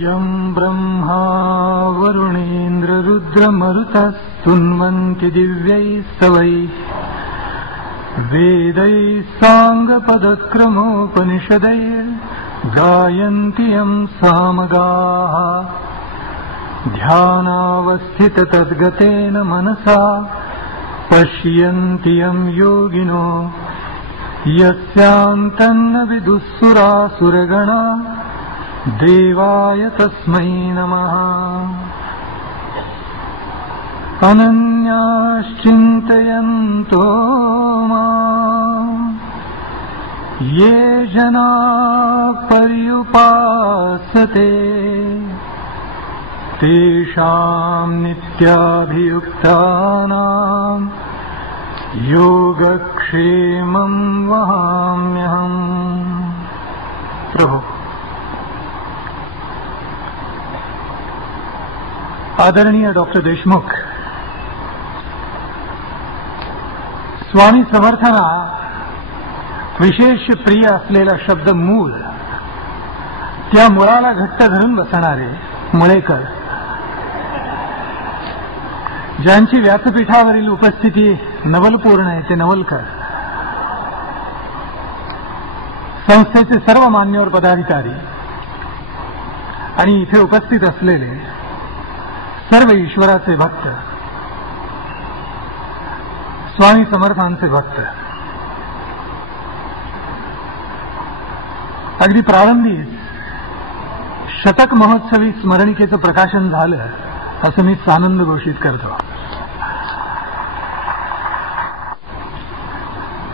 यं ब्रह्मा वरुणेन्द्ररुद्रमरुतस्तुन्वन्ति दिव्यैः स्तवैः वेदैः साङ्गपदक्रमोपनिषदैर्गायन्ति यं सामगाः ध्यानावस्थिततद्गतेन मनसा पश्यन्ति यं योगिनो यस्यान्तन्न विदुःसुरासुरगणा देवाय तस्मै नमः। अनन्याश्चिन्तयन्तो मां ये जनाः पर्युपासते तेषां नित्याभियुक्तानां योगक्षेमं वहाम्यहम्। प्रभु, आदरणीय डॉक्टर देशमुख, स्वामी समर्थांना विशेष प्रिय असलेला शब्द मूळ, त्या मुळाला घट्ट धरून बसणारे मुळेकर, ज्यांची व्यासपीठावरील उपस्थिती नवलपूर्ण आहे ते नवलकर, संस्थेचे सर्व मान्यवर पदाधिकारी आणि इथे उपस्थित असलेले सर्व ईश्वराचे भक्त, स्वामी समर्थांचे भक्त, अगदी प्रारंभी शतक महोत्सवी स्मरणिकेचं प्रकाशन झालं असं मी सानंद घोषित करतो.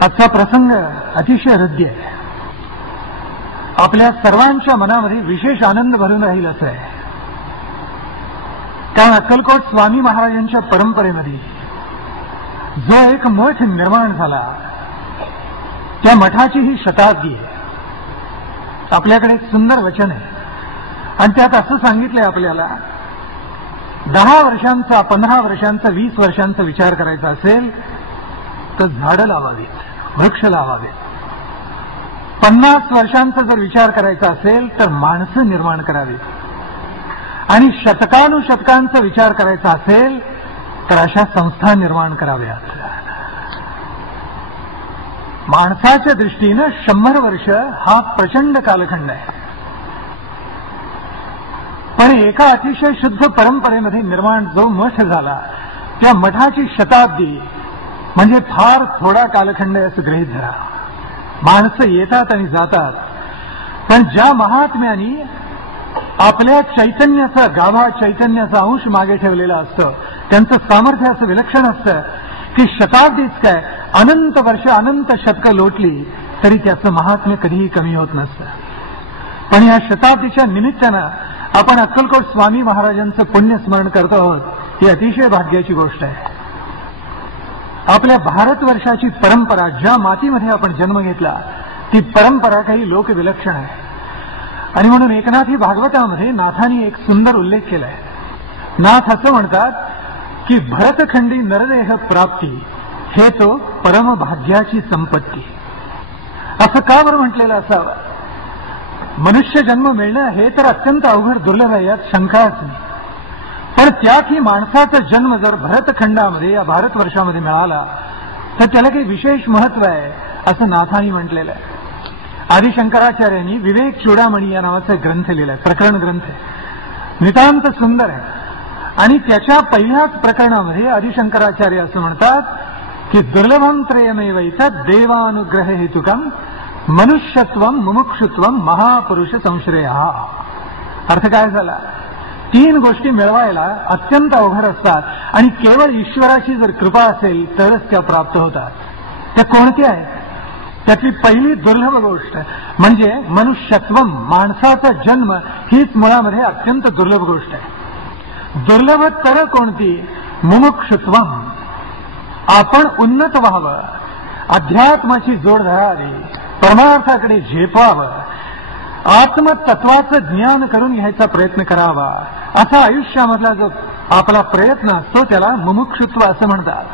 आजचा प्रसंग अतिशय हृद्य आहे. आपल्या सर्वांच्या मनामध्ये विशेष आनंद भरून राहील असं आहे. कारण अक्कलकोट स्वामी महाराजांच्या परंपरेमध्ये जो एक मठ निर्माण झाला त्या मठाची ही शताब्दी आहे. आपल्याकडे एक सुंदर वचन आहे आणि त्यात असं सांगितलंय आपल्याला, 10 वर्षांचा, 15 वर्षांचा, 20 वर्षांचा विचार करायचा असेल तर झाडं लावावीत, वृक्ष लावावेत. 50 वर्षांचा जर विचार करायचा असेल तर माणसं निर्माण करावीत आणि शतकानुशतकांचा विचार करायचा असेल तर अशा संस्था निर्माण कराव्यात. माणसाच्या दृष्टीनं 100 वर्ष हा प्रचंड कालखंड आहे. पण एका अतिशय शुद्ध परंपरेमध्ये निर्माण जो मठ झाला त्या मठाची शताब्दी म्हणजे फार थोडा कालखंड आहे असं गृहीत धरा. माणसं येतात आणि जातात, पण ज्या महात्म्यांनी आपल्या चैतन्याचा, गाभा चैतन्याचा अंश मागे ठेवलेला असतं, त्यांचं सामर्थ्य असं विलक्षण असतं की शताब्दीच काय, अनंत वर्ष, अनंत शतकं लोटली तरी त्याचं महात्म्य कधीही कमी होत नसतं. पण या शताब्दीच्या निमित्तानं आपण अक्कलकोट स्वामी महाराजांचं पुण्यस्मरण करतो आहोत, ही अतिशय भाग्याची गोष्ट आहे. आपल्या भारतवर्षाची परंपरा, ज्या मातीमध्ये आपण जन्म घेतला ती परंपरा काही लोकविलक्षण आहे. आणि म्हणून एकनाथी भागवतामध्ये नाथांनी एक सुंदर उल्लेख केलाय. नाथ असं म्हणतात की भरतखंडी नरदेह प्राप्ती हे तो परमभाग्याची संपत्ती. असं का बरं म्हटलेलं असावं? मनुष्य जन्म मिळणं हे तर अत्यंत अवघड दुर्लभ आहे, यात शंकाच नाही. पण त्यातही माणसाचा जन्म जर भरतखंडामध्ये, या भारतवर्षामध्ये मिळाला तर त्याला काही विशेष महत्व आहे असं नाथांनी म्हटलेलं आहे. आदिशंकराचार्यांनी विवेक चूडामणी या नावाचा ग्रंथ लिहिलाय, प्रकरण ग्रंथ आहे, नितांत सुंदर आहे. आणि त्याच्या पहिल्याच प्रकरणामध्ये आदिशंकराचार्य असं म्हणतात की दुर्लभं त्रयमेवैतत् देवानुग्रह हेतुकं मनुष्यत्वं मुमुक्षुत्वं महापुरुष संश्रयः. अर्थ काय झाला? 3 गोष्टी मिळवायला अत्यंत अवघड असतात आणि केवळ ईश्वराची जर कृपा असेल तरच त्या प्राप्त होतात. त्या कोणत्या आहेत? त्यातली पहिली दुर्लभ गोष्ट म्हणजे मनुष्यत्वं, माणसाचा जन्म, हीच मुळामध्ये अत्यंत दुर्लभ गोष्ट आहे. दुर्लभतर कोणती? मुमुक्षुत्वं, आपण उन्नत व्हावं, अध्यात्माची जोड धरावी, परमार्थाकडे झेपावं, आत्मतत्वाचं ज्ञान करून घ्यायचा प्रयत्न करावा, असा आयुष्यामधला जो आपला प्रयत्न असतो त्याला मुमुक्षुत्व असं म्हणतात.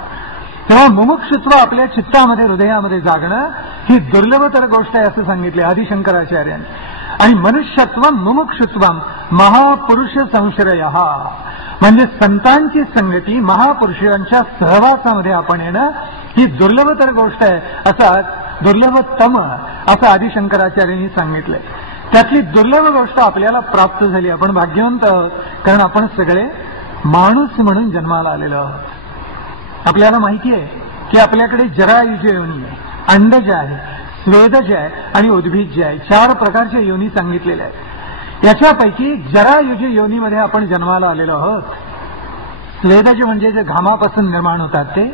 तेव्हा मुमुक्षुत्व आपल्या चित्तामध्ये, हृदयामध्ये जागणं ही दुर्लभतर गोष्ट आहे असं सांगितले आदिशंकराचार्यांनी. आणि मनुष्यत्वम मुमुक्षुत्वम महापुरुष संश्रय, म्हणजे संतांची संगती, महापुरुषांच्या सहवासामध्ये आपण येणं ही दुर्लभतर गोष्ट आहे, असा दुर्लभतम असं आदिशंकराचार्यांनी सांगितलंय. त्यातली दुर्लभ गोष्ट आपल्याला प्राप्त झाली. आपण भाग्यवंत आहोत, कारण आपण सगळे माणूस म्हणून जन्माला आलेलो आहोत. आपल्याला माहिती आहे की आपल्याकडे जरायुज योनी आहे, अंडज आहे, स्वेदज आहे आणि उद्भिज्य आहे, 4 प्रकारच्या योनी सांगितलेल्या आहेत. याच्यापैकी जरायुज योनीमध्ये आपण जन्माला आलेलो आहोत. स्वेदज म्हणजे जे घामापासून निर्माण होतात ते,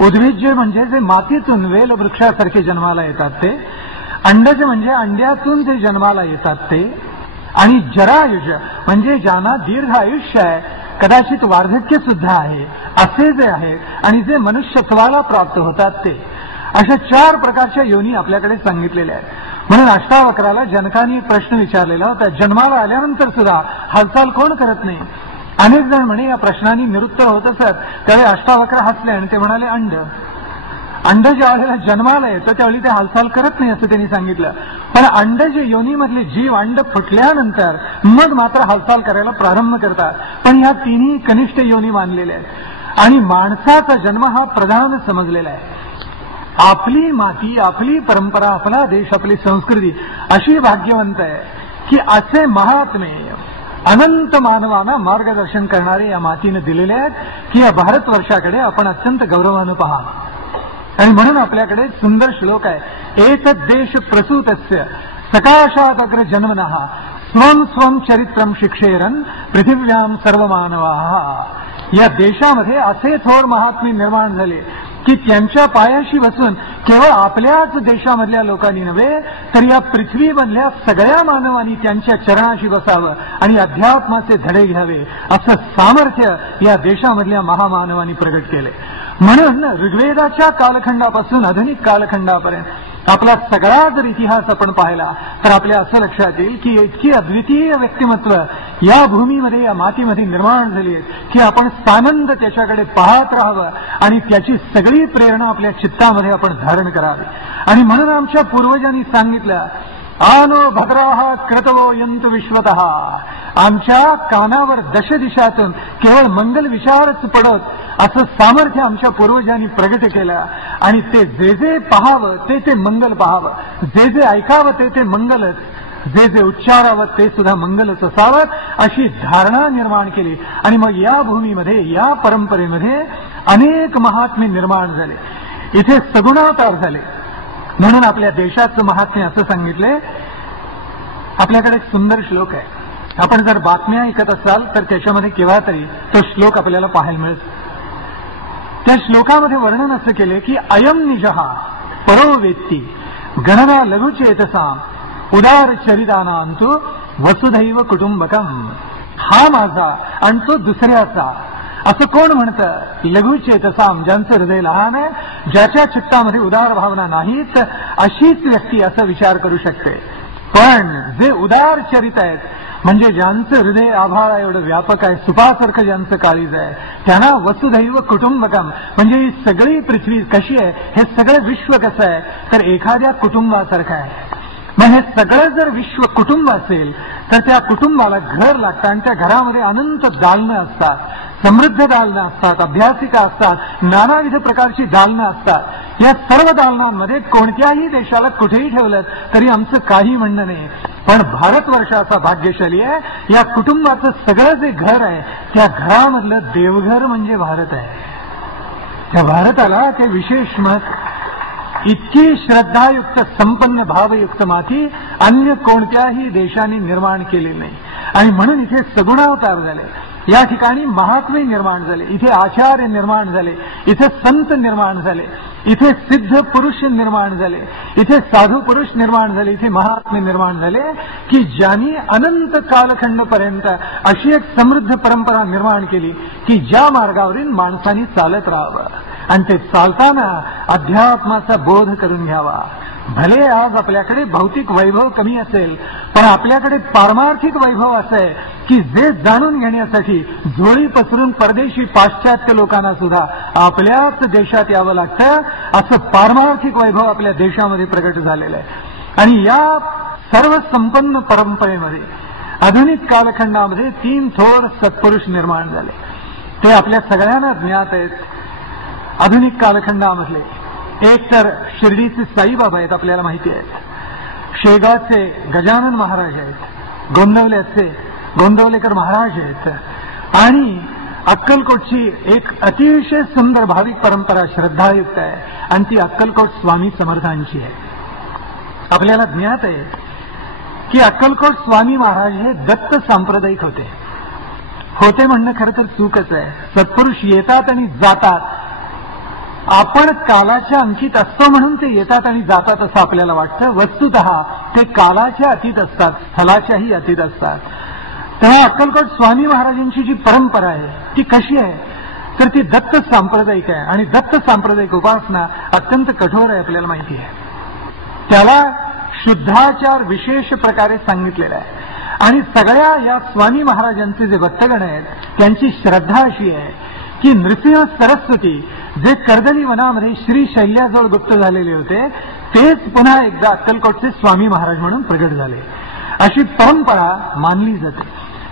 उद्भिज्य म्हणजे जे मातीतून वेल वृक्षासारखे जन्माला येतात ते, अंडज म्हणजे अंड्यातून जे जन्माला येतात ते, आणि जरायुज म्हणजे ज्यांना दीर्घ आयुष्य आहे, कदाचित वार्धक्य सुद्धा आहे, असे जे आहेत आणि जे मनुष्यत्वाला प्राप्त होतात ते, अशा 4 प्रकारच्या योनी आपल्याकडे सांगितलेल्या आहेत. म्हणून अष्टावक्राला जनकाने एक प्रश्न विचारलेला होता, जन्माला आल्यानंतर सुद्धा हालचाल कोण करत नाही? अनेक जण म्हणे या प्रश्नाने निरुत्तर होत असत. त्यावेळी अष्टावक्र हसले आणि ते म्हणाले, अंड ज्या वेळेला जन्माला येतं त्यावेळी ते हालचाल करत नाही असं त्यांनी सांगितलं. पण अंडज योनीमधले जीव अंड फुटल्यानंतर मग मात्र हालचाल करायला प्रारंभ करतात. पण या तिन्ही कनिष्ठ योनी मानलेल्या आहेत आणि माणसाचा जन्म हा प्रधान समजलेला आहे. आपली माती, आपली परंपरा, आपला देश, आपली संस्कृती अशी भाग्यवंत आहे की असे महात्मे अनंत मानवांना मार्गदर्शन करणारे या मातीने दिलेले आहेत की या भारतवर्षाकडे आपण अत्यंत गौरवानं पहा. आणि म्हणून आपल्याकडे सुंदर श्लोक आहे, एक देश प्रसूतस्य सकाशात अग्र जन्मनः स्वम स्वम चरित्रम शिक्षेरन पृथिव्याम सर्व मानवा. या देशामध्ये असे थोर महात्मे निर्माण झाले की त्यांच्या पायाशी बसून केवळ आपल्याच देशामधल्या लोकांनी नव्हे तर या पृथ्वीमधल्या सगळ्या मानवांनी त्यांच्या चरणाशी बसावं आणि अध्यात्माचे धडे घ्यावे असं सामर्थ्य या देशामधल्या महामानवांनी प्रगट केले. म्हणून ऋग्वेदाच्या कालखंडापासून आधुनिक कालखंडापर्यंत आपला सगळा जर इतिहास आपण पाहिला तर आपल्या असं लक्षात येईल की इतकी अद्वितीय व्यक्तिमत्व या भूमीमध्ये, या मातीमध्ये निर्माण झाली की आपण सानंद त्याच्याकडे पाहत राहावं आणि त्याची सगळी प्रेरणा आपल्या चित्तामध्ये आपण धारण करावी. आणि म्हणून आमच्या पूर्वजांनी सांगितलं, आनो भद्राः क्रतवो यंतु विश्वतः. आमच्या कानावर दशदिशातून केवळ मंगल विचारच पडत असं सामर्थ्य आमच्या पूर्वजांनी प्रगट केलं. आणि ते जे जे पाहावं ते मंगल पाहावं, जे जे ऐकावं ते मंगलच, जे जे उच्चारावं ते सुद्धा मंगलच असावं अशी धारणा निर्माण केली. आणि मग या भूमीमध्ये, या परंपरेमध्ये अनेक महात्मे निर्माण झाले. इथे सगुणावतार झाले. म्हणून आपल्या देशाचं महात्म्य असं सांगितले. आपल्याकडे एक सुंदर श्लोक आहे. आपण जर बातम्या ऐकत असाल तर त्याच्यामध्ये केव्हा तरी तो श्लोक आपल्याला पाहायला मिळेल. त्या श्लोकामध्ये वर्णन असं केले की अयम निजहा परो वेत्ती गणना लघुचेतसाम उदार चरितानांतु वसुधैव कुटुंबकम. हा माझा आणि तो दुसऱ्याचा, असं कोण म्हणतं? लघुचेतसाम, ज्यांचं हृदय लहान आहे, ज्याच्या चित्तामध्ये उदार भावना नाहीत, अशीच व्यक्ती असं विचार करू शकते. पण जे उदार चरित आहेत, म्हणजे ज्यांचं हृदय आभाळा एवढं व्यापक आहे, सुपासारखं ज्यांचं काळीज आहे, त्यांना वसुधैव कुटुंबकम, म्हणजे ही सगळी पृथ्वी कशी आहे, हे सगळं विश्व कसं आहे तर एखाद्या कुटुंबासारखं आहे. मग हे सगळं जर विश्व कुटुंब असेल तर त्या कुटुंबाला घर लागतं आणि त्या घरामध्ये अनंत दालनं असतात, समृद्ध दालनं असतात, अभ्यासिका असतात, नानाविध प्रकारची दालनं असतात. या सर्व दालनांमध्ये कोणत्याही देशाला कुठेही ठेवलं तरी आमचं काही म्हणणं नाही. पण भारतवर्ष असा भाग्यशाली आहे, या कुटुंबाचं सगळं जे घर आहे त्या घरामधलं देवघर म्हणजे भारत आहे. त्या भारताला ते विशेष मत, इतकी श्रद्धायुक्त संपन्न भावयुक्त माती अन्य कोणत्याही देशाने निर्माण केलेली नाही. आणि म्हणून इथे सगुणावतार झाले, या ठिकाणी महात्मे निर्माण झाले, इथे आचार्य निर्माण झाले, इथे संत निर्माण झाले, इथे सिद्ध पुरुष निर्माण झाले, इथे साधू पुरुष निर्माण झाले, इथे महात्मे निर्माण झाले की ज्यांनी अनंत कालखंडपर्यंत अशी एक समृद्ध परंपरा निर्माण केली की ज्या मार्गावरील माणसांनी चालत राहावं आणि ते चालताना अध्यात्माचा बोध करून घ्यावा. भले आज आपल्याकडे भौतिक वैभव कमी असेल, पण आपल्याकडे पारमार्थिक वैभव असं आहे की जे जाणून घेण्यासाठी झोळी पसरून परदेशी पाश्चात्य लोकांना सुद्धा आपल्याच देशात यावं लागतं. असं पारमार्थिक वैभव आपल्या देशामध्ये प्रगट झालेलं आहे. आणि या सर्व संपन्न परंपरेमध्ये आधुनिक कालखंडामध्ये 3 थोर सत्पुरुष निर्माण झाले. ते आपल्या सगळ्यांना ज्ञात आहेत. आधुनिक कालखंडामधले एक तर शिर्डीचे साईबाबा आहेत, आपल्याला माहिती आहेत. शेगावचे गजानन महाराज आहेत. गोंदवलेकर महाराज आहेत. आणि अक्कलकोटची एक अतिशय सुंदर भाविक परंपरा श्रद्धायुक्त आहे आणि ती अक्कलकोट स्वामी समर्थांची आहे. आपल्याला ज्ञात आहे की अक्कलकोट स्वामी महाराज हे दत्त सांप्रदायिक होते म्हणणं खरं तर चूकच आहे. सत्पुरुष येतात आणि जातात. आपण कालाच्या अंकित असतो म्हणून ते येतात आणि जातात असं आपल्याला वाटतं. वस्तुतः ते कालाच्या अतीत असतात, स्थलाच्याही अतीत असतात. तेव्हा अक्कलकोट स्वामी महाराजांची जी परंपरा आहे ती कशी आहे तर ती दत्त सांप्रदायिक आहे. आणि दत्त सांप्रदायिक उपासना अत्यंत कठोर आहे, आपल्याला माहिती आहे. त्याला शुद्धाचार विशेष प्रकारे सांगितलेला आहे. आणि सगळ्या या स्वामी महाराजांचे जे भक्तगण आहेत त्यांची श्रद्धा अशी आहे की नृसिंह सरस्वती जे कर्दली वनामध्ये श्री शैल्याजवळ गुप्त झालेले होते तेच पुन्हा एकदा अक्कलकोटचे स्वामी महाराज म्हणून प्रगट झाले, अशी परंपरा मानली जाते.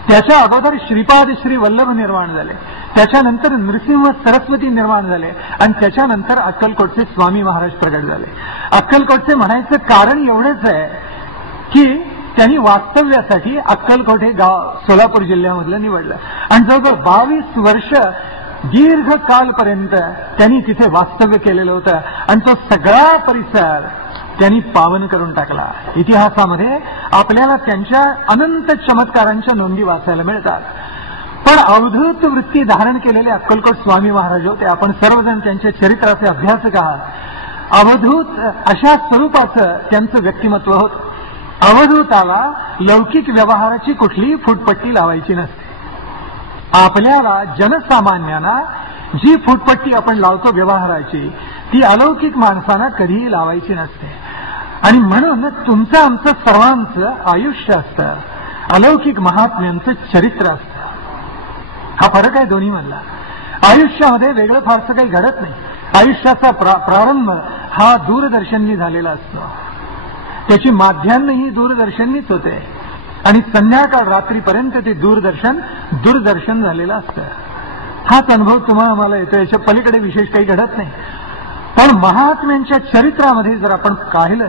त्याच्या अगोदर श्रीपाद श्री वल्लभ निर्माण झाले, त्याच्यानंतर नृसिंह सरस्वती निर्माण झाले आणि त्याच्यानंतर अक्कलकोटचे स्वामी महाराज प्रगट झाले. अक्कलकोटचे म्हणायचं कारण एवढंच आहे की त्यांनी वास्तव्यासाठी अक्कलकोट हे गाव सोलापूर जिल्ह्यामधलं निवडलं आणि जवळजवळ 22 वर्ष दीर्घ कालपर्यंत त्यांनी तिथे वास्तव्य केलेलं होतं आणि तो सगळा परिसर त्यांनी पावन करून टाकला. इतिहासामध्ये आपल्याला त्यांच्या अनंत चमत्कारांच्या नोंदी वाचायला मिळतात. पण अवधूत वृत्ती धारण केलेले अक्कलकोट स्वामी महाराज होते. आपण सर्वजण त्यांच्या चरित्राचे अभ्यासक आहात. अवधूत अशा स्वरूपाचं त्यांचं व्यक्तिमत्व होतं. अवधूताला लौकिक व्यवहाराची कुठलीही फुटपट्टी लावायची नसते. आपल्याला जनसामान्यांना जी फुटपट्टी आपण लावतो व्यवहाराची ती अलौकिक माणसांना कधीही लावायची नसते. आणि म्हणून तुमचं आमचं सर्वांचं आयुष्य असतं, अलौकिक महात्म्यांचं चरित्र असतं. हा फरक आहे दोन्ही मधला. आयुष्यामध्ये वेगळं फारसं काही घडत नाही. आयुष्याचा प्रारंभ हा दूरदर्शननी झालेला असतो, त्याची माध्यान्हही दूरदर्शननीच होते आणि संध्याकाळ रात्रीपर्यंत ते दूरदर्शन झालेलं असतं. हाच अनुभव तुम्हाला आम्हाला येतो, याच्या पलीकडे विशेष काही घडत नाही. पण महात्म्यांच्या चरित्रामध्ये जर आपण पाहिलं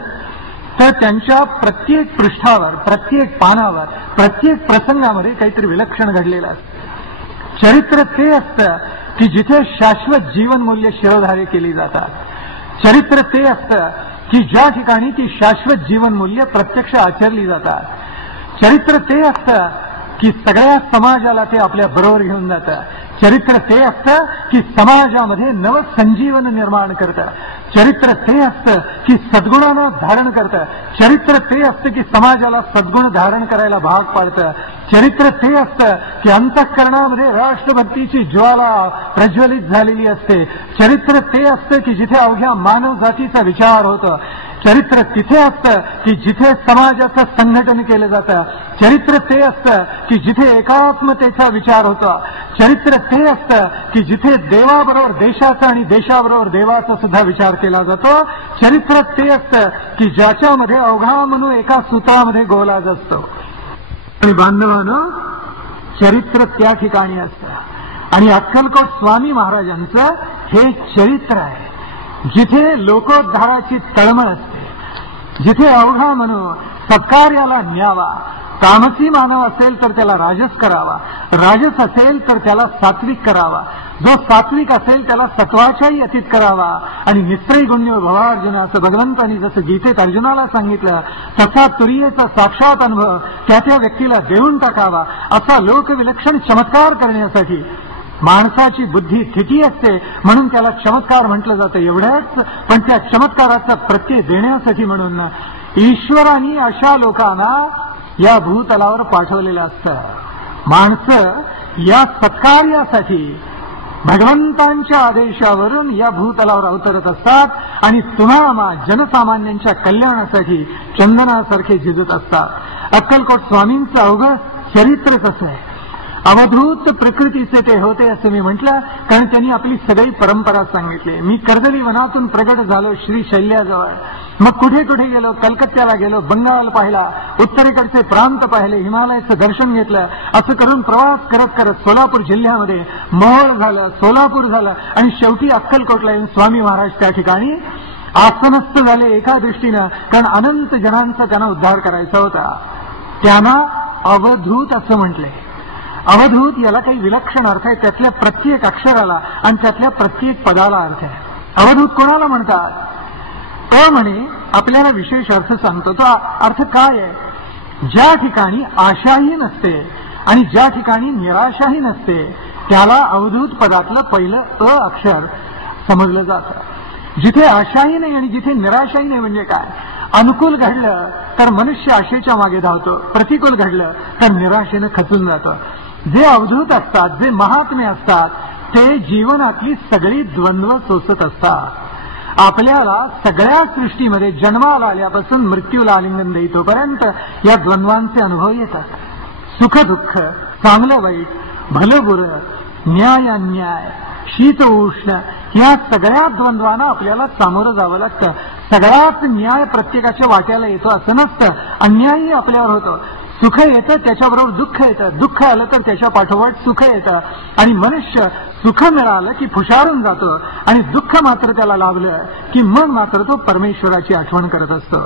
तर त्यांच्या प्रत्येक पृष्ठावर, प्रत्येक पानावर, प्रत्येक प्रसंगामध्ये काहीतरी विलक्षण घडलेलं असतं. चरित्र ते असतं की जिथे शाश्वत जीवनमूल्य शिरोधार्य केली जातात. चरित्र ते असतं की ज्या ठिकाणी ती शाश्वत जीवनमूल्य प्रत्यक्ष आचरली जातात. चरित्र ते असतं की सगळ्या समाजाला ते आपल्या बरोबर घेऊन जातं. चरित्र ते असतं की समाजामध्ये नवसंजीवन निर्माण करतं. चरित्र ते असतं की सद्गुणांना धारण करतं. चरित्र ते असतं की समाजाला सद्गुण धारण करायला भाग पाडतं. चरित्र ते असतं की अंतःकरणामध्ये राष्ट्रभक्तीची ज्वाला प्रज्वलित झालेली असते. चरित्र ते असतं की जिथे अवघ्या मानव जातीचा विचार होतो. चरित्र तिथे असतं की जिथे समाजाचं संघटन केलं जातं. चरित्र ते असतं की जिथे एकात्मतेचा विचार होतो. चरित्र ते असतं की जिथे देवाबरोबर देशाचा आणि देशाबरोबर देवाचा सुद्धा विचार केला जातो. चरित्र ते असतं की ज्याच्यामध्ये अवघा म्हणून एका सूत्रामध्ये गोलाज असतो. आणि बांधवांनो, चरित्र त्या ठिकाणी असतं आणि अक्कलकोट स्वामी महाराजांचं हे चरित्र आहे जिथे लोकोद्धाराची तळमळ असते, जिथे अवघा म्हणून सत्कार्याला न्यावा. तामसी मानव असेल तर त्याला राजस करावा, राजस असेल तर त्याला सात्विक करावा, जो सात्विक असेल त्याला सत्वाच्याही अतीत करावा. आणि निस्त्रयी गुण्य भवार्जुन असं भगवंतांनी जसं गीतेत अर्जुनाला सांगितलं तसा तुरीयेचा साक्षात अनुभव त्या त्या व्यक्तीला देऊन टाकावा. असा लोकविलक्षण चमत्कार करण्यासाठी माणसाची बुद्धी स्थिती असते म्हणून त्याला चमत्कार म्हटलं जातं एवढंच. पण त्या चमत्काराचा प्रत्यय देण्यासाठी म्हणून ईश्वराने अशा लोकांना या भूतलावर पाठवलेलं असतं. माणसं या सत्कार्यासाठी भगवंतांच्या आदेशावरून या भूतलावर अवतरत असतात आणि तुम्हा जनसामान्यांच्या कल्याणासाठी चंदनासारखे झिजत असतात. अक्कलकोट स्वामींचं अवघं चरित्र कसं आहे. अवधूत प्रकृतीचे ते होते असं मी म्हटलं, कारण त्यांनी आपली सगळी परंपरा सांगितली. मी कर्दली वनातून प्रगट झालो श्री शैल्याजवळ, मग कुठे कुठे गेलो, कलकत्त्याला गेलो, बंगाल पाहिला, उत्तरेकडचे प्रांत पाहिले, हिमालयाचं दर्शन घेतलं. असं करून प्रवास करत करत सोलापूर जिल्ह्यामध्ये मोहोळ झालं, सोलापूर झालं आणि शेवटी अक्कलकोटला येऊन स्वामी महाराज त्या ठिकाणी आसनस्थ झाले एका दृष्टीनं, कारण अनंत जनांचा त्यांना उद्धार करायचा होता. त्यांना अवधूत असं म्हटलंय. अवधूत याला काही विलक्षण अर्थ आहे, त्यातल्या प्रत्येक अक्षराला आणि त्यातल्या प्रत्येक पदाला अर्थ आहे. अवधूत कोणाला म्हणतात? तो म्हणे आपल्याला विशेष अर्थ सांगतो. तो अर्थ काय आहे? ज्या ठिकाणी आशाही नसते आणि ज्या ठिकाणी निराशाही नसते त्याला अवधूत पदातलं पहिलं अ अक्षर समजलं जातं. जिथे आशाही नाही आणि जिथे निराशाही नाही म्हणजे काय? अनुकूल घडलं तर मनुष्य आशेच्या मागे धावतो, प्रतिकूल घडलं तर निराशेनं खचून जातो. जे अवधूत असतात, जे महात्मे असतात, ते जीवनातली सगळी द्वंद्व सोसत असतात. आपल्याला सगळ्या सृष्टीमध्ये जन्माला आल्यापासून मृत्यूला आलिंगन देईतोपर्यंत या द्वंद्वांचे अनुभव येतात. सुख दुःख, चांगलं वाईट, भलं बुरं, न्याय अन्याय, शीत उष्ण, या सगळ्या द्वंद्वांना आपल्याला सामोरं जावं लागतं. सगळ्याच न्याय प्रत्येकाच्या वाट्याला येतो असं नसतं. अन्यायही आपल्यावर होतो. सुख येतं त्याच्याबरोबर दुःख येतं, दुःख आलं तर त्याच्या पाठोपाठ सुख येतं. आणि मनुष्य सुख मिळालं की फुशारून जातो आणि दुःख मात्र त्याला लाभलं की मग मात्र तो परमेश्वराची आठवण करत असतो.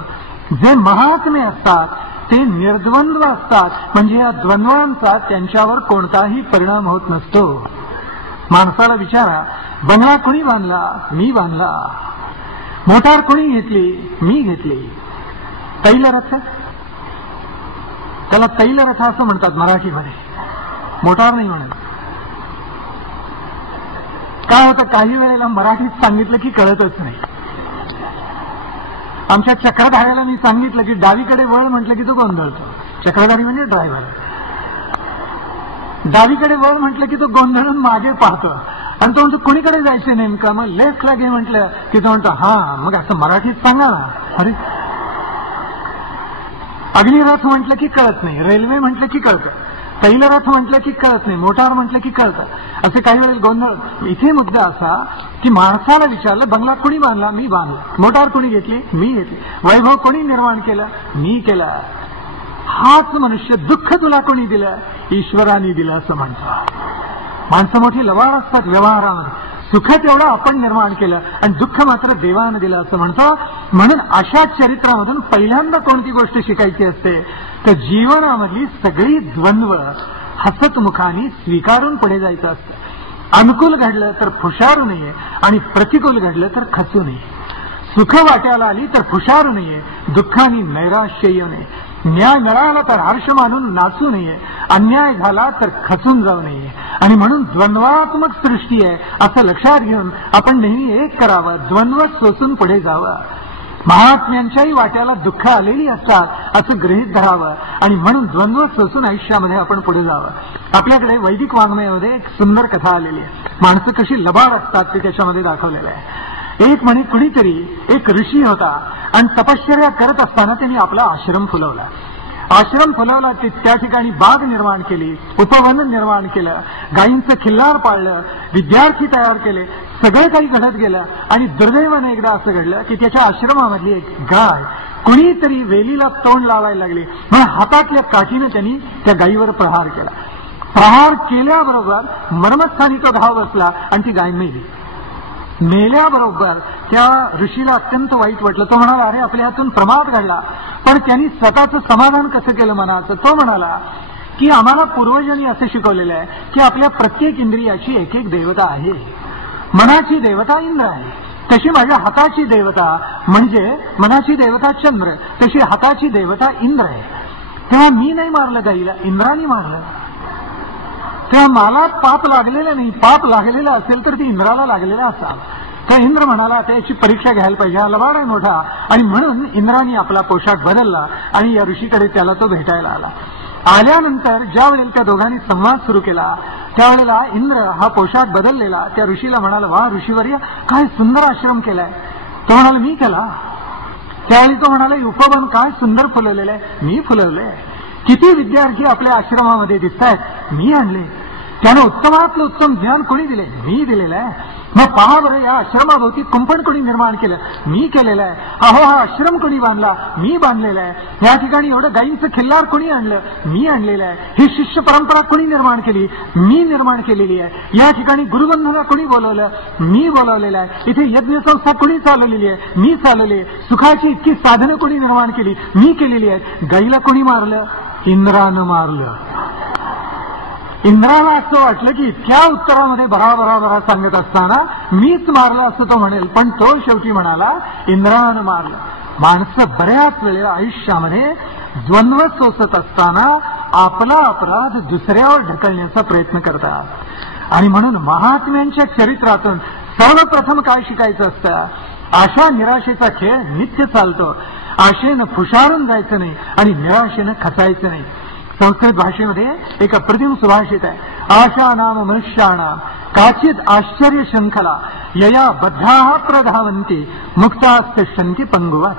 जे महात्मे असतात ते निर्द्वंद्व असतात, म्हणजे या द्वंद्वांचा त्यांच्यावर कोणताही परिणाम होत नसतो. माणसाला विचारा, बंगला कोणी बांधला? मी बांधला. मोटार कोणी घेतली? मी घेतली. तैलरथ, त्याला तैलरथ असं म्हणतात मराठीमध्ये, मोटार नाही म्हणत. काय होतं, काही वेळेला मराठीत सांगितलं की कळतच नाही. आमच्या चक्रधाऱ्याला मी सांगितलं की डावीकडे वळ म्हटलं की तो गोंधळतो. चक्रधारी म्हणजे ड्रायव्हर. डावीकडे वळ म्हटलं की तो गोंधळून मागे पाहतो आणि तो म्हणतो कोणीकडे जायचं नेमकं? मग लेफ्टला घे म्हटलं की तो म्हणतो हा. मग असं मराठीत सांगा ना. अरे, अग्निरथ म्हटलं की कळत नाही, रेल्वे म्हटलं की कळतं, तैलरथ म्हटलं की कळत नाही, मोटार म्हटलं की कळतं. असे काही वेळेस गोंधळ. इथे मुद्दा असा की माणसाला विचारलं, बंगला कोणी बांधला? मी बांधला. मोटार कोणी घेतली? मी घेतली. वैभव कोणी निर्माण केलं? मी केलं. हाच मनुष्य. दुःख तुला कोणी दिलं? ईश्वराने दिलं असं म्हणतो. माणसं मोठी लवाड असतात व्यवहारामध्ये. सुख तेवढं आपण निर्माण केलं आणि दुःख मात्र देवानं दिलं असं म्हणतो. म्हणून अशा चरित्रामधून पहिल्यांदा कोणती गोष्ट शिकायची असते तर जीवनामधली सगळी द्वंद्व हसतमुखाने स्वीकारून पुढे जायचं असतं. अनुकूल घडलं तर फुशारू नये आणि प्रतिकूल घडलं तर खचू नये. सुख वाट्याला आली तर फुशारू नये, दुःखाने नैराश्य येऊ नये. न्याय मिळाला तर हर्ष मानून नाचू नये, अन्याय झाला तर खचून जाऊ नये. आणि म्हणून द्वंद्वात्मक सृष्टी आहे असं लक्षात घेऊन आपण नेहमी एक करावं, द्वंद्व सोसून पुढे जावं. महात्म्यांच्याही वाट्याला दुःख आलेली असतात असं गृहीत धरावं आणि म्हणून द्वंद्व सोसून आयुष्यामध्ये आपण पुढे जावं. आपल्याकडे वैदिक वाङ्मयामध्ये एक सुंदर कथा आलेली आहे. माणसं कशी लबाड असतात ते त्याच्यामध्ये दाखवलेलं आहे. एक म्हणे कुणीतरी एक ऋषी होता आणि तपश्चर्या करत असताना त्यांनी आपला आश्रम फुलवला. आश्रम फुलवला, ते त्या ठिकाणी बाग निर्माण केली, उपवन निर्माण केलं, गायींचं खिल्लार पाळलं, विद्यार्थी तयार केले. सगळं काही घडत गेलं आणि दुर्दैवाने एकदा असं घडलं की त्याच्या आश्रमामधली एक गाय कुणीतरी वेलीला तोंड लावायला लागली. मग हातातल्या काठीनं त्यांनी त्या गायीवर प्रहार केला. प्रहार केल्याबरोबर मर्मस्थानी तो धाव बसला आणि ती गाय मेली. मेल्याबरोबर त्या ऋषीला अत्यंत वाईट वाटलं. तो म्हणाला, अरे आपल्या हातून प्रमाद घडला. पण त्यांनी स्वतःचं समाधान कसं केलं मनाचं? तो म्हणाला की आम्हाला पूर्वजांनी असं शिकवलेलं आहे की आपल्या प्रत्येक इंद्रियाची एक एक देवता आहे. मनाची देवता इंद्र आहे, तशी माझ्या हाताची देवता म्हणजे मनाची देवता चंद्र, तशी हाताची देवता इंद्र आहे. तेव्हा मी नाही मारलं गाईला, इंद्राने मारलं. तेव्हा मला पाप लागलेलं नाही. पाप लागलेलं असेल तर ती इंद्राला लागलेलं असाल. तर इंद्र म्हणाला त्याची परीक्षा घ्यायला पाहिजे, हा लबाड आहे मोठा. आणि म्हणून इंद्राने आपला पोशाख बदलला आणि या ऋषीकडे त्याला तो भेटायला आला. आल्यानंतर ज्या वेळेला त्या दोघांनी संवाद सुरू केला त्यावेळेला इंद्र हा पोशाख बदललेला त्या ऋषीला म्हणाला, वा ऋषीवर्य, काय सुंदर आश्रम केलाय. तो म्हणाला, मी केला. त्यावेळी तो म्हणाला, उपवन काय सुंदर फुलवलेलं आहे. मी फुलवलंय. किती विद्यार्थी आपल्या आश्रमामध्ये दिसत आहेत, मी आणले. त्यानं उत्तमातलं उत्तम ज्ञान कोणी दिले? मी दिलेलं आहे. मग पहा बरं, या आश्रमाभोवती कुंपण कोणी निर्माण केलं? मी केलेलं आहे. अहो, हा आश्रम कोणी बांधला? मी बांधलेला आहे. या ठिकाणी एवढं गाईंचं खिल्लार कोणी आणलं? मी आणलेलं आहे. ही शिष्य परंपरा कोणी निर्माण केली? मी निर्माण केलेली आहे. या ठिकाणी गुरुबंधना कोणी बोलवलं? मी बोलावलेलं आहे. इथे यज्ञसंस्था कोणी चालवलेली आहे? मी चालवली आहे. सुखाची इतकी साधनं कोणी निर्माण केली? मी केलेली आहेत. गाईला कोणी मारलं? इंद्रानं मारलं. इंद्राला असं वाटलं की इतक्या उत्तरामध्ये भरा सांगत असताना मीच मारलं असं तो म्हणेल, पण तो शेवटी म्हणाला इंद्रानं मारलं. माणसं बऱ्याच वेळेला आयुष्यामध्ये द्वंद्व सोसत असताना आपला अपराध दुसऱ्यावर ढकलण्याचा प्रयत्न करतात. आणि म्हणून महात्म्यांच्या चरित्रातून सर्वप्रथम काय शिकायचं असतं? आशा निराशेचा खेळ नित्य चालतो. आशेनं फुशारून जायचं नाही आणि निराशेनं खचायचं नाही. संस्कृत भाषेमध्ये एक अप्रतिम सुभाषित आहे. आशा नाम मनुष्याणाम काचित आश्चर्य शंखला यया बद्धाः प्रधावन्ति मुक्तास्तिष्ठन्ति पंगुवात.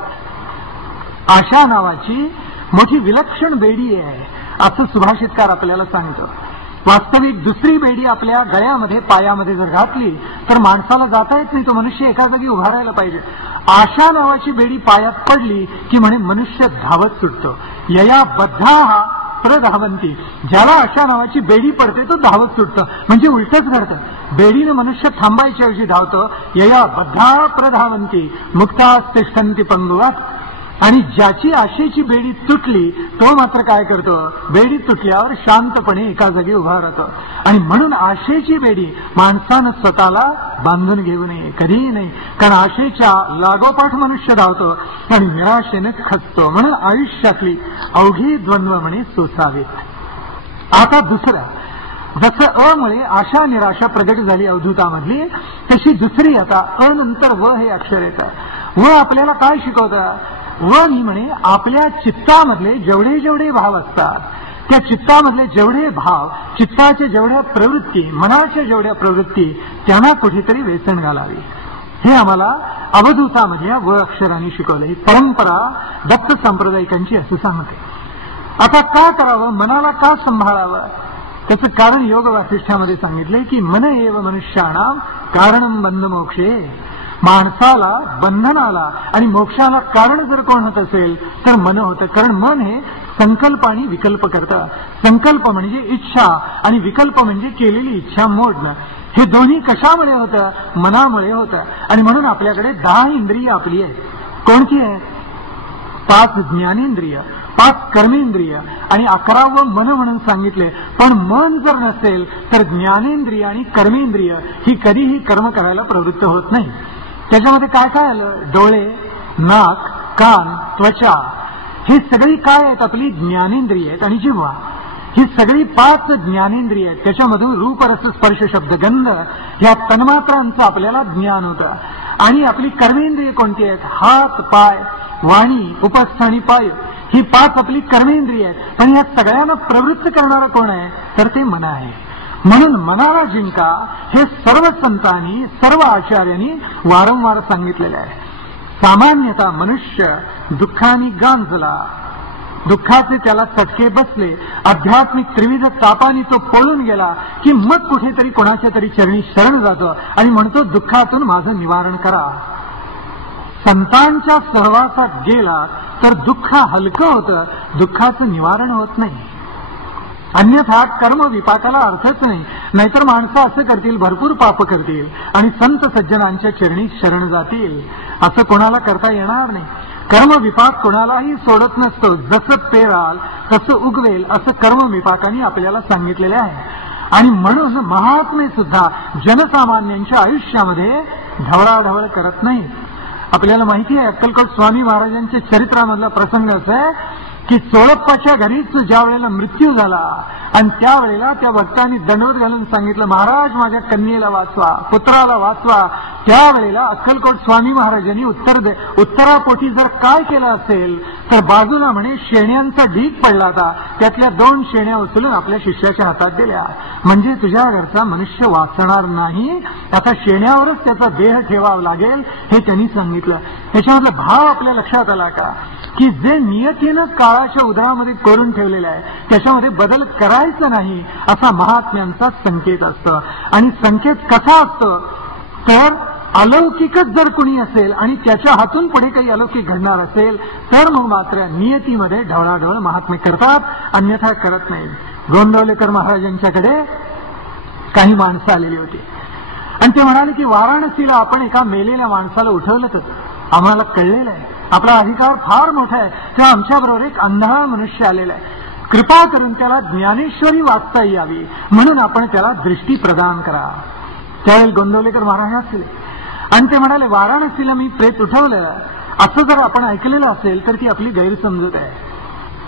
आशा नावाची मोठी विलक्षण बेडी आहे असं सुभाषितकार आपल्याला सांगतो. वास्तविक दुसरी बेडी आपल्या गळ्यामध्ये पायामध्ये जर घातली तर माणसाला जाता येत नाही, तो मनुष्य एका जागी उभा राहायला पाहिजे. आशा नावाची बेडी पायात पडली की म्हणे मनुष्य धावत सुटतो. यया बद्धाः प्रधावन्ति, ज्याला आशा नावाची बेडी पडते तो धावत सुटतं. म्हणजे उलटच घडतं. बेडीनं मनुष्य थांबायच्या ऐवजी धावतो. यया बद्धाः प्रधावन्ति मुक्तास्तिष्ठन्ति पंगुवात. आणि ज्याची आशेची बेडी तुटली तो मात्र काय करतो? बेडी तुटल्यावर शांतपणे एका जागी उभा राहतो. आणि म्हणून आशेची बेडी माणसानं स्वतःला बांधून घेऊ नये, कधीही नाही. कारण आशेच्या लागोपाठ मनुष्य धावतो आणि निराशेने खचतो. म्हणून आयुष्यातली अवघी द्वंद्व म्हणे सोसावीत. आता दुसरं, जसं अमुळे आशा निराशा प्रगट झाली अवधूतामधली, तशी दुसरी आता अनंतर व हे अक्षर येतं. व आपल्याला काय शिकवतं? व म्हणे आपल्या चित्तामधले जेवढे जेवढे भाव असतात, त्या चित्तामधले जेवढे भाव, चित्ताच्या जेवढ्या प्रवृत्ती, मनाच्या जेवढ्या प्रवृत्ती, त्यांना कुठेतरी वेचण घालावी. हे आम्हाला अवधूतामध्ये व अक्षरांनी शिकवलं. ही परंपरा दत्त सांप्रदायिकांची असं सांगते. आता का करावं? मनाला का सांभाळावं? त्याचं कारण योग वासिष्ठामध्ये सांगितले की मन एव मनुष्याणाम कारणम बंध मोक्षे. माणसाला बंधनाला आणि मोक्षाला कारण जर कोण होत असेल तर मन होतं. कारण मन हे संकल्प आणि विकल्प करतं. संकल्प म्हणजे इच्छा आणि विकल्प म्हणजे केलेली इच्छा मोडणं. हे दोन्ही कशामुळे होतं? मनामुळे होतं. आणि म्हणून आपल्याकडे 10 इंद्रिय आपली आहे. कोणती आहे? 5 ज्ञानेंद्रिय, 5 कर्मेंद्रिय आणि 11वं मन म्हणून सांगितले. पण मन जर नसेल तर ज्ञानेंद्रिय आणि कर्मेंद्रिय ही कधीही कर्म करायला प्रवृत्त होत नाही. त्याच्यामध्ये काय काय आलं? डोळे, नाक, कान, त्वचा, ही सगळी काय आहेत? आपली ज्ञानेंद्रिय आहेत. आणि जिव्हा, ही सगळी 5 ज्ञानेंद्रिय आहेत. त्याच्यामधून रूप, रस, स्पर्श, शब्द, गंध या तन्मात्रांचं आपल्याला ज्ञान होतं. आणि आपली कर्मेंद्रिय कोणती आहेत? हात, पाय, वाणी, उपस्थ आणि पाय, ही 5 आपली कर्मेंद्रिय आहेत. पण या सगळ्यांना प्रवृत्त करणारा कोण आहे? तर ते मन आहे. म्हणून मनाला जिंका हे सर्व संतांनी, सर्व आचार्यांनी वारंवार सांगितलेले आहे. सामान्यतः मनुष्य दुःखाने गांजला, दुःखाचे त्याला चटके बसले, आध्यात्मिक त्रिविध तापाने तो पळून गेला की मग कुठेतरी कोणाच्या तरी चरणी शरण जातो आणि म्हणतो दुःखातून माझं निवारण करा. संतांच्या सहवासात गेला तर दुःख हलकं होतं, दुःखाचं निवारण होत नाही. अन्यथा कर्म विपाकाला अर्थच नाही. नाहीतर माणसं असं करतील, भरपूर पाप करतील आणि संत सज्जनांच्या चरणी शरण जातील. असं कोणाला करता येणार नाही. कर्म विपाक कोणालाही सोडत नसतो. जसं पेराल तसं उगवेल असं कर्म विपाकाने आपल्याला सांगितलेले आहे. आणि म्हणून महात्मे सुद्धा जनसामान्यांच्या आयुष्यामध्ये ढवळाढवळ करत नाही. आपल्याला माहिती आहे अक्कलकोट स्वामी महाराजांच्या चरित्रामधला प्रसंग असा आहे की चोळप्पाच्या घरीच ज्या वेळेला मृत्यू झाला आणि त्यावेळेला त्या भक्तांनी दंडवत घालून सांगितलं महाराज माझ्या कन्येला वाचवा, पुत्राला वाचवा. त्यावेळेला अक्कलकोट स्वामी महाराजांनी उत्तरापोटी जर काय केलं असेल तर बाजूला म्हणे शेण्यांचा ढीग पडला होता, त्यातल्या 2 शेण्या उचलून आपल्या शिष्याच्या हातात दिल्या. म्हणजे तुझ्या घरचा मनुष्य वाचणार नाही, आता शेण्यावरच त्याचा देह ठेवावा लागेल हे त्यांनी सांगितलं. त्याच्यामधला भाव आपल्या लक्षात आला का की जे नियतीनं काळ काळाच्या उदरामध्ये कोरून ठेवलेला आहे, त्याच्यामध्ये बदल करायचा नाही असा महात्म्यांचा संकेत असतो. आणि संकेत कसा असतो तर अलौकिकच जर कुणी असेल आणि त्याच्या हातून पुढे काही अलौकिक घडणार असेल तर मग मात्र नियतीमध्ये ढवळाढवळ महात्मे करतात, अन्यथा करत नाही. गोंदवलेकर महाराजांच्याकडे काही माणसं आलेली होती आणि ते म्हणाले की वाराणसीला आपण एका मेलेल्या माणसाला उठवलं तर आम्हाला कळलेलं आहे, आपला अधिकार फार मोठा आहे, तेव्हा आमच्याबरोबर एक अंधाळ मनुष्य आलेला आहे, कृपा करून त्याला ज्ञानेश्वरी वाचता यावी म्हणून आपण त्याला दृष्टी प्रदान करा. त्यावेळी गोंदवलेकर महाराज असले आणि ते म्हणाले वाराणसीला मी प्रेत उठवलं असं जर आपण ऐकलेलं असेल तर ती आपली गैरसमजत आहे.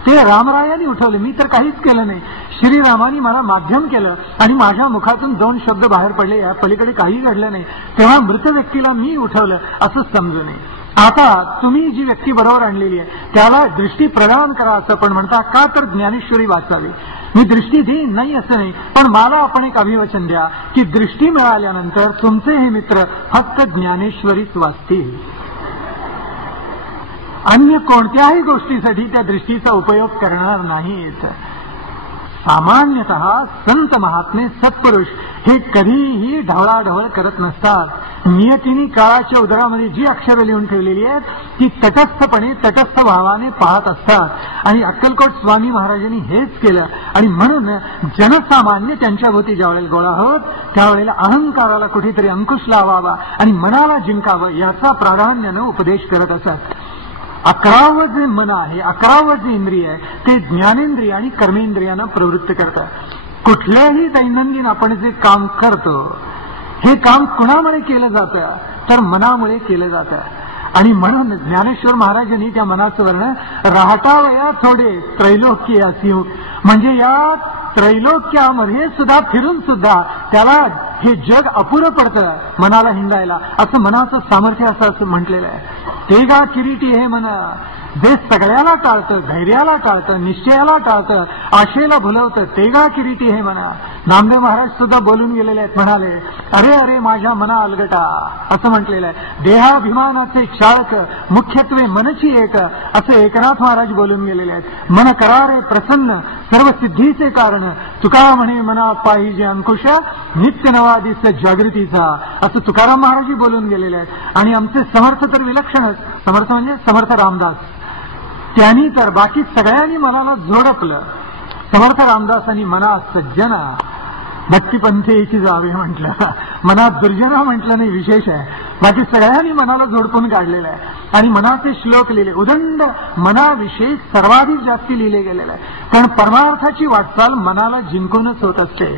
ते रामरायांनी उठवले, मी तर काहीच केलं नाही. श्रीरामानी मला माध्यम केलं आणि माझ्या मुखातून 2 शब्द बाहेर पडले, या पलीकडे काही घडलं नाही, तेव्हा मृत व्यक्तीला मी उठवलं असं समजू नये. आता तुम्ही जी व्यक्ती बरोबर आणलेली आहे त्याला दृष्टी प्रदान करा असं पण म्हणता का तर ज्ञानेश्वरी वाचावी. मी दृष्टी देईन नाही असं नाही, पण मला आपण एक अभिवचन द्या की दृष्टी मिळाल्यानंतर तुमचे हे मित्र फक्त ज्ञानेश्वरीच वाचतील, अन्य कोणत्याही गोष्टीसाठी त्या दृष्टीचा उपयोग करणार नाहीत. सामान्यतः संत महात्मे सत्पुरुष हे कधीही ढवळाढवळ करत नसतात. नियतीने काळाच्या उदरामध्ये जी अक्षरं लिहून ठेवलेली आहेत ती तटस्थपणे तटस्थ भावाने पाहत असतात आणि अक्कलकोट स्वामी महाराजांनी हेच केलं. आणि म्हणून जनसामान्य त्यांच्या भोवती ज्यावेळेला गोळा होत त्यावेळेला अहंकाराला कुठेतरी अंकुश लावावा आणि मनाला जिंकावं याचा प्राधान्यानं उपदेश करत असत. 11वं जे मन आहे, 11वं जे इंद्रिय आहे ते ज्ञानेंद्रिय आणि कर्मेंद्रियांना प्रवृत्त करतात. कुठल्याही दैनंदिन आपण जे काम करतो हे काम कुणामुळे केलं जातं तर मनामुळे केलं जातं. आणि म्हणून ज्ञानेश्वर महाराजांनी त्या मनाचं वर्णन राहटावया थोडे त्रैलोक्यासी, म्हणजे या त्रैलोक्यामध्ये सुद्धा फिरून सुद्धा त्याला हे जग अपुरं पडतं मनाला हिंडायला, असं मनाचं सामर्थ्य असं म्हटलेलं आहे. तेगा किरीटी हे मन जे सगळ्याला टाळतं, धैर्याला टाळतं, निश्चयाला टाळतं, आशेला भुलवतं, तेगा किरीटी हे म्हणा. नामदेव महाराज सुद्धा बोलून गेलेले आहेत, म्हणाले अरे अरे माझ्या मना अलगटा असं म्हटलेलं आहे. देहाभिमानाचे चाळक मुख्यत्वे मनची एक असं एकनाथ महाराज बोलून गेलेले आहेत. मन करारे प्रसन्न सर्व सिद्धीचे कारण, तुका म्हणे मना पाहिजे अंकुश नित्य नवा दिस जागृतीचा असं तुकाराम महाराज बोलून गेलेले आहेत. आणि आमचे समर्थ तर विलक्षणच, समर्थ म्हणजे समर्थ रामदास, त्यांनी तर बाकी सगळ्यांनी मनाला झोडपलं. समर्थ रामदासांनी मना सज्जना भक्तिपंथीची जावे म्हटलं, मनात दुर्जना म्हटलं नाही, विशेष आहे. बाकी सगळ्यांनी मनाला झोडपून काढलेलं आहे आणि मनाचे श्लोक लिहिले, उदंड मनाविषयी सर्वाधिक जास्ती लिहिले गेलेले आहे. पण परमार्थाची वाटचाल मनाला जिंकूनच होत असते.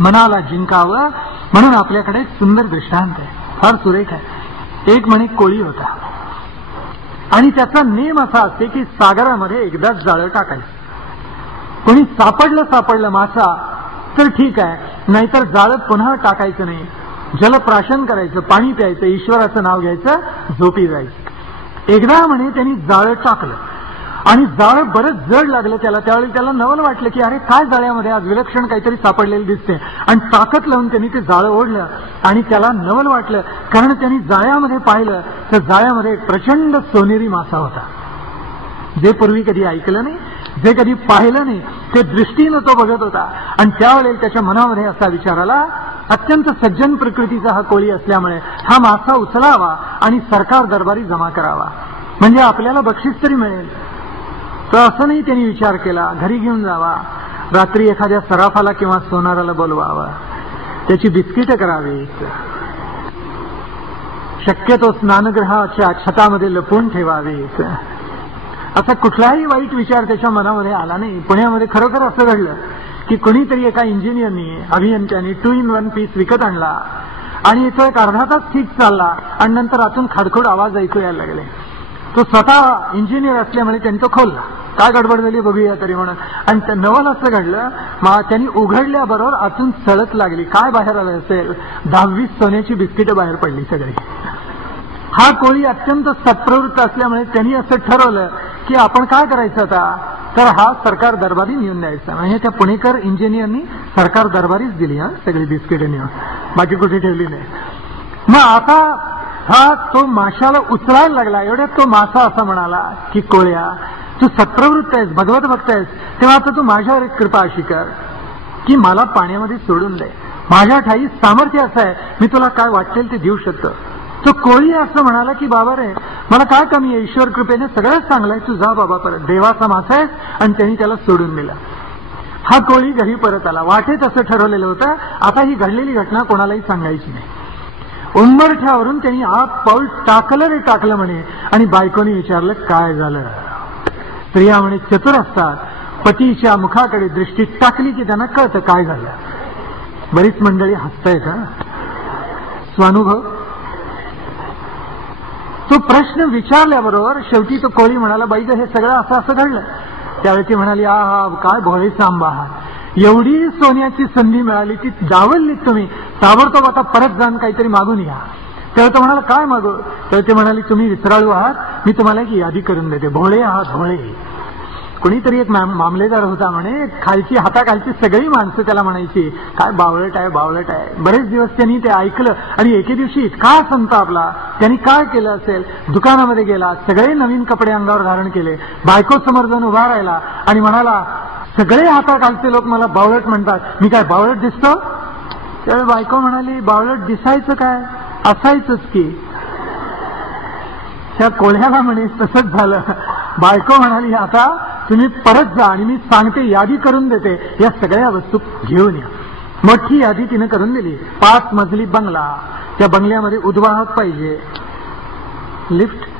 मनाला जिंकावं म्हणून आपल्याकडे एक सुंदर दृष्टांत आहे, फार सुरेख आहे. एक म्हणे कोळी होता आणि त्याचा नेम असा असते की सागरामध्ये एकदाच जाळं टाकायचं. कोणी सापडलं मासा तर ठीक आहे, नाहीतर जाळं पुन्हा टाकायचं नाही. जलप्राशन करायचं, पाणी प्यायचं, ईश्वराचं नाव घ्यायचं, झोपी जायचं. एकदा म्हणे त्यांनी जाळं टाकलं आणि जाळं बरंच जड लागलं त्याला. त्यावेळी त्याला नवल वाटलं की अरे काय जाळ्यामध्ये आज विलक्षण काहीतरी सापडलेलं दिसते, आणि ताकद लावून त्यांनी ते जाळं ओढलं आणि त्याला नवल वाटलं कारण त्यांनी जाळ्यामध्ये पाहिलं तर जाळ्यामध्ये एक प्रचंड सोनेरी मासा होता. जे पूर्वी कधी ऐकलं नाही, जे कधी पाहिलं नाही, ते दृष्टीनं तो बघत होता. आणि त्यावेळेला त्याच्या मनामध्ये असा विचार आला, अत्यंत सज्जन प्रकृतीचा हा कोळी असल्यामुळे हा मासा उचलावा आणि सरकार दरबारी जमा करावा, म्हणजे आपल्याला बक्षीस तरी मिळेल. तर असं नाही त्यांनी विचार केला, घरी घेऊन जावा, रात्री एखाद्या सराफाला किंवा सोनाराला बोलवावं, त्याची बिस्किटं करावीत, शक्यतो स्नानगृहाच्या छतामध्ये लपवून ठेवावीत. असा कुठलाही वाईट विचार त्याच्या मनामध्ये आला नाही. पुण्यामध्ये खरोखर असं घडलं की कोणीतरी एका इंजिनियरनी, अभियंत्याने 2-in-1 पीस विकत आणला आणि तो एक अर्धा तास ठीक चालला आणि नंतर आतून खाडखोड आवाज ऐकू यायला लागले. तो स्वतः इंजिनियर असल्यामुळे त्यांनी तो खोलला, काय गडबड झाली बघूया तरी म्हणून. आणि नवल असं घडलं, त्यांनी उघडल्याबरोबर आतून सळत लागली. काय बाहेर आलं असेल, 10-20 सोन्याची बिस्किटं बाहेर पडली सगळी. हा कोळी अत्यंत सत्प्रवृत्त असल्यामुळे त्यांनी असं ठरवलं की आपण काय करायचं आता, तर हा सरकार दरबारी नेऊन द्यायचा. म्हणजे त्या पुणेकर इंजिनियरनी सरकार दरबारीच दिली सगळी बिस्किटं नेऊन, बाकी कुठे ठेवली नाही. मग आता हा तो माशाला उचलायला लागला, एवढ्यात तो मासा असा म्हणाला की कोळ्या तू सत्प्रवृत्त आहेस, भगवत भक्त आहेस, तेव्हा आता तू माझ्यावर एक कृपा अशी कर की मला पाण्यामध्ये सोडून दे. माझ्या ठाई सामर्थ्य असं आहे, मी तुला काय वाटेल ते देऊ शकतो. तो कोळी असं म्हणाला की बाबा रे, मला काय कमी आहे, ईश्वर कृपेने सगळंच चांगलं आहे, तू जा बाबा परत. देवाचा मासा आहेस. आणि त्यांनी त्याला सोडून दिला. हा कोळी घरी परत आला. वाटेत असं ठरवलेलं होतं, आता ही घडलेली घटना कोणालाही सांगायची नाही. उंबरठ्यावरून त्यांनी आत पाऊल टाकलं रे टाकलं म्हणे. आणि बायकोने विचारलं काय झालं. स्त्रिया म्हणे चतुर असतात, पतीच्या मुखाकडे दृष्टी टाकली की त्यांना कळतं काय झालं. बरीच मंडळी हसतायत. स्वानुभव. तो प्रश्न विचारल्याबरोबर शेवटी तो कोळी म्हणाला, बाई हे सगळं असं असं घडलं. त्यावेळी ती म्हणाली, हा काय भोळेचा आंबा आहात, एवढी सोन्याची संधी मिळाली ती डावललीत तुम्ही, ताबडतोब आता परत जाऊन काहीतरी मागून या. तेव्हा तो म्हणाला काय मागू. तर ते म्हणाली तुम्ही विसराळू आहात, मी तुम्हाला एक यादी करून देते. भोळे आहात भोळे. कोणीतरी एक मामलेदार होता म्हणे, खालची हाताखालची सगळी माणसं त्याला म्हणायची काय बावळट आहे बावळट आहे. बरेच दिवस त्यांनी ते ऐकलं आणि एके दिवशी इतका संतापला. त्यांनी काय केलं असेल, दुकानामध्ये गेला, सगळे नवीन कपडे अंगावर धारण केले, बायको समोर जाऊन उभा राहिला आणि म्हणाला सगळे हाताखालचे लोक मला बावळट म्हणतात, मी काय बावळट दिसतो. त्यावेळी बायको म्हणाली बावळट दिसायचं काय, असायचंच की. त्या कोळ्याला म्हणे तसंच झालं. बायको म्हणाली आता तुम्ही परत जा आणि मी सांगते यादी करून देते, या सगळ्या वस्तू घेऊन या. मोठी यादी तिने करून दिली. 5 मजली बंगला, त्या बंगल्यामध्ये उद्वाहक पाहिजे, लिफ्ट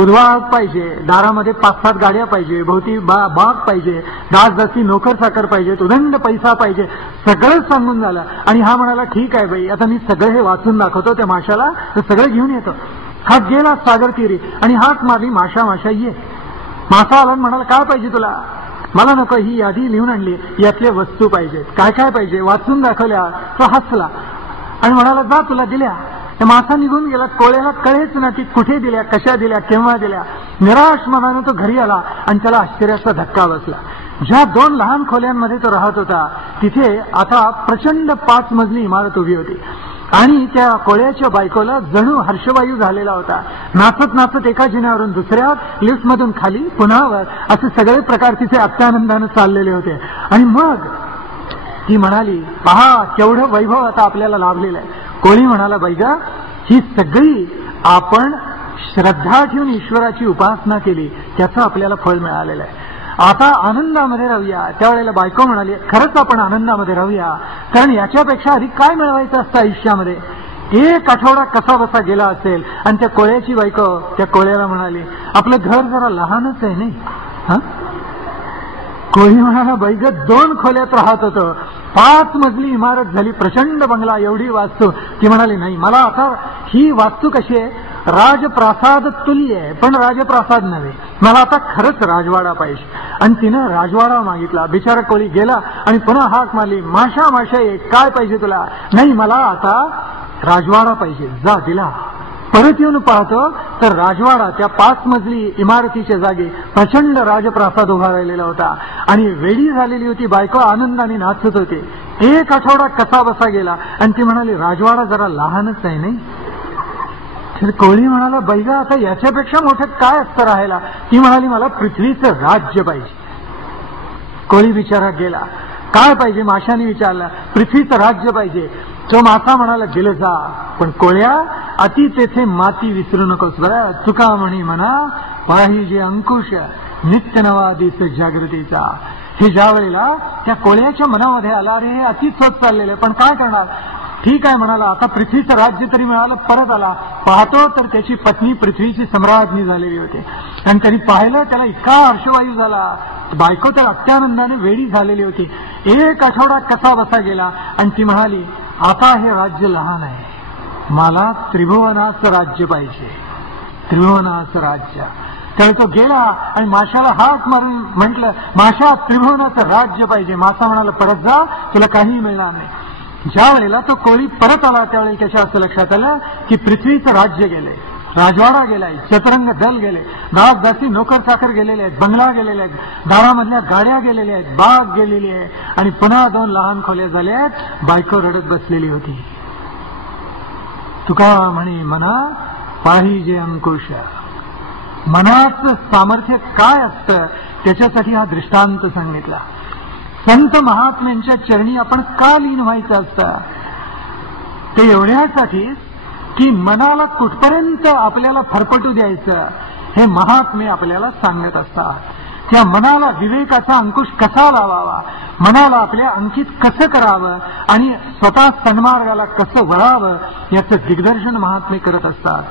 उद्वाहक पाहिजे, दारामध्ये 5-7 गाड्या पाहिजे, भोवती बाग पाहिजे, 10 नोकर चाकर पाहिजे, उदंड पैसा पाहिजे. सगळं सांगून झालं. आणि हा म्हणाला ठीक आहे बाई, आता मी सगळं हे वाचून दाखवतो त्या माशाला, तर सगळं घेऊन येतो. हा गेला सागर तीरी आणि हाक मारली, माशा माशा ये. मासा आला म्हणाला काय पाहिजे तुला. मला नको, ही यादी लिहून आणली, यातल्या वस्तू पाहिजेत, काय काय पाहिजे वाचून दाखवल्या. तो हसला आणि म्हणाला जा तुला दिल्या. त्या मासा निघून गेला. कोळ्याला कळेच ना की कुठे दिल्या, कशा दिल्या, केव्हा दिल्या. निराश मनानं तो घरी आला आणि त्याला आश्चर्याचा धक्का बसला. ज्या 2 लहान खोल्यांमध्ये तो राहत होता तिथे आता प्रचंड 5 मजली इमारत उभी होती. आणि त्या कोळ्याच्या बायकोला जणू हर्षवायू झालेला होता. नाचत नाचत एका जिन्यावरून दुसऱ्या, लिफ्टमधून खाली पुन्हा वर, असे सगळे प्रकार तिथे अत्यानंदानं चाललेले होते. आणि मग ती म्हणाली पहा केवढं वैभव आता आपल्याला लाभलेलं आहे. कोळी म्हणाला बाई गा, ही सगळी आपण श्रद्धा ठेवून ईश्वराची उपासना केली, त्याचं आपल्याला फळ मिळालेलं आहे. आता आनंदामध्ये राहूया. त्यावेळेला बायको म्हणाली खरंच आपण आनंदामध्ये राहूया, कारण याच्यापेक्षा अधिक काय मिळवायचं असतं आयुष्यामध्ये. 1 आठवडा कसा बसा गेला असेल. आणि त्या कोळ्याची बायको त्या कोळ्याला म्हणाली आपलं घर जरा लहानच आहे नाही. कोळी म्हणाला बाई ग 2 खोल्यात राहत होतं, 5 मजली इमारत झाली, प्रचंड बंगला, एवढी वास्तू. ती म्हणाली नाही, मला आता ही वास्तू कशी आहे, राजप्रासाद तुल्य आहे, पण राजप्रासाद नव्हे, मला आता खरंच राजवाडा पाहिजे. आणि तिनं राजवाडा मागितला. बिचारा कोळी गेला आणि पुन्हा हाक मारली माशा माशा ये, काय पाहिजे तुला. नाही मला आता राजवाडा पाहिजे. जा दिला. परत येऊन पाहतो तर राजवाडा त्या 5 मजली इमारतीच्या जागी प्रचंड राजप्रासाद उभा राहिलेला होता. आणि वेडी झालेली होती बायको, आनंदाने नाचत होते. 1 आठवडा कसा बसा गेला आणि ती म्हणाली राजवाडा जरा लहानच आहे नाही. तर कोळी म्हणाला बैगा आता याच्यापेक्षा मोठं काय असतं राहायला. ती म्हणाली मला पृथ्वीचं राज्य पाहिजे. कोळी बिचारा गेला. काय पाहिजे माशाने विचारला. पृथ्वीचं राज्य पाहिजे. तो मासा म्हणाला दिलं जा, पण कोळ्या अति तेथे माती विसरू नकोस बरं. तुका म्हणी म्हणा पाहिजे अंकुश नित्य नवा दिस जागृतीचा. हे ज्या वेळेला त्या कोळ्याच्या मनामध्ये आला अरे हे अतिच होत चाललेलं आहे, पण काय करणार. ठीक आहे म्हणाला, आता पृथ्वीचं राज्य तरी मिळालं. परत आला, पाहतो तर त्याची पत्नी पृथ्वीची सम्राज्ञी झालेली होती. आणि त्यांनी पाहिलं त्याला इतका हर्षवायू झाला. बायको तर अत्यानंदाने वेडी झालेली होती. 1 आठवडा कसा बसा गेला आणि ती म्हणाली आता हे राज्य लहान आहे, मला त्रिभुवनाचं राज्य पाहिजे, त्रिभुवनाचं राज्य. त्यावेळी तो गेला आणि माशाला हाक मारून म्हटलं माशा त्रिभुवनाचं राज्य पाहिजे. मासा म्हणाला परत जा, तुला काहीही मिळणार नाही. ज्या वेळेला तो कोळी परत आला त्यावेळी त्याच्या असं लक्षात आलं की पृथ्वीचं राज्य गेले, राजवाडा गेलाय, चतुरंग दल गेले, 10 नोकर चाकर गेलेले आहेत, बंगला गेलेले आहेत, दारामधल्या गाड्या गेलेल्या आहेत, बाग गेलेली आहे आणि पुन्हा 2 लहान खोल्या झाल्या आहेत. बायको रडत बसलेली होती. तुका म्हणे म्हणा पाहिजे अंकुश मनाचं सामर्थ्य काय असतं त्याच्यासाठी हा दृष्टांत सांगितला. संत महात्म्यांच्या चरणी आपण का लीन व्हायचं असतं? ते एवढ्यासाठी की मनाला कुठपर्यंत आपल्याला फरफटू द्यायचं हे महात्मे आपल्याला सांगत असतात. त्या मनाला विवेकाचा अंकुश कसा लावावा, मनाला आपल्या अंकित कसं करावं आणि स्वतः सन्मार्गाला कसं वळावं याचं दिग्दर्शन महात्मे करत असतात.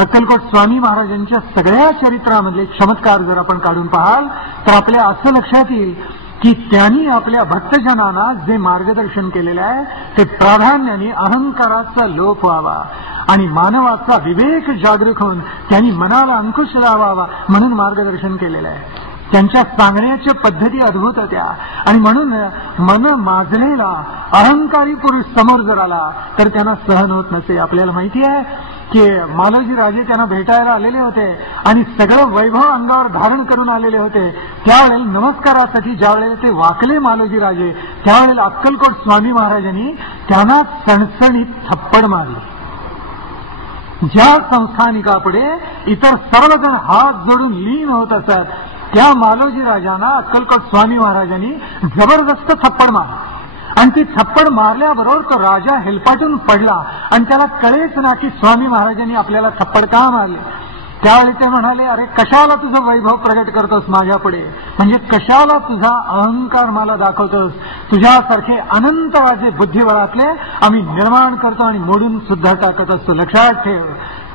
अक्कलकोट स्वामी महाराजांच्या सगळ्या चरित्रामधले चमत्कार जर आपण काढून पाहाल तर आपल्या असं लक्षात येईल की त्यांनी आपल्या भक्तजनांना जे मार्गदर्शन केलेलं आहे ते प्राधान्याने अहंकाराचा लोप व्हावा आणि मानवाचा विवेक जागरूक होऊन त्यांनी मनाला अंकुश लावावा म्हणून मार्गदर्शन केलेलं आहे. त्यांच्या सांगण्याच्या पद्धती अद्भुत होत्या आणि म्हणून मन माजलेला अहंकारी पुरुष समोर जर आला तर त्यांना सहन होत नसे. आपल्याला माहिती आहे की मालोजी राजे त्यांना भेटायला आलेले होते आणि सगळं वैभव अंगावर धारण करून आलेले होते. त्यावेळेला नमस्कारासाठी ज्यावेळेला ते वाकले मालोजी राजे त्यावेळेला अक्कलकोट स्वामी महाराजांनी त्यांना सणसणीत थप्पड मारली. ज्या संस्थानिकापुढे इतर सर्वजण हात जोडून लीन होत असत त्या मालोजी राजांना अक्कलकोट स्वामी महाराजांनी जबरदस्त थप्पड मारली आणि ती थप्पड मारल्याबरोबर तो राजा हेलपाटून पडला आणि त्याला कळेच ना की स्वामी महाराजांनी आपल्याला थप्पड का मारले. त्यावेळी ते म्हणाले, अरे कशाला तुझं वैभव प्रगट करतोस माझ्यापुढे, म्हणजे कशाला तुझा अहंकार मला दाखवतोस. तुझ्यासारखे अनंतवाचे बुद्धिबळातले आम्ही निर्माण करतो आणि मोडून सुद्धा टाकत असतो, लक्षात ठेव.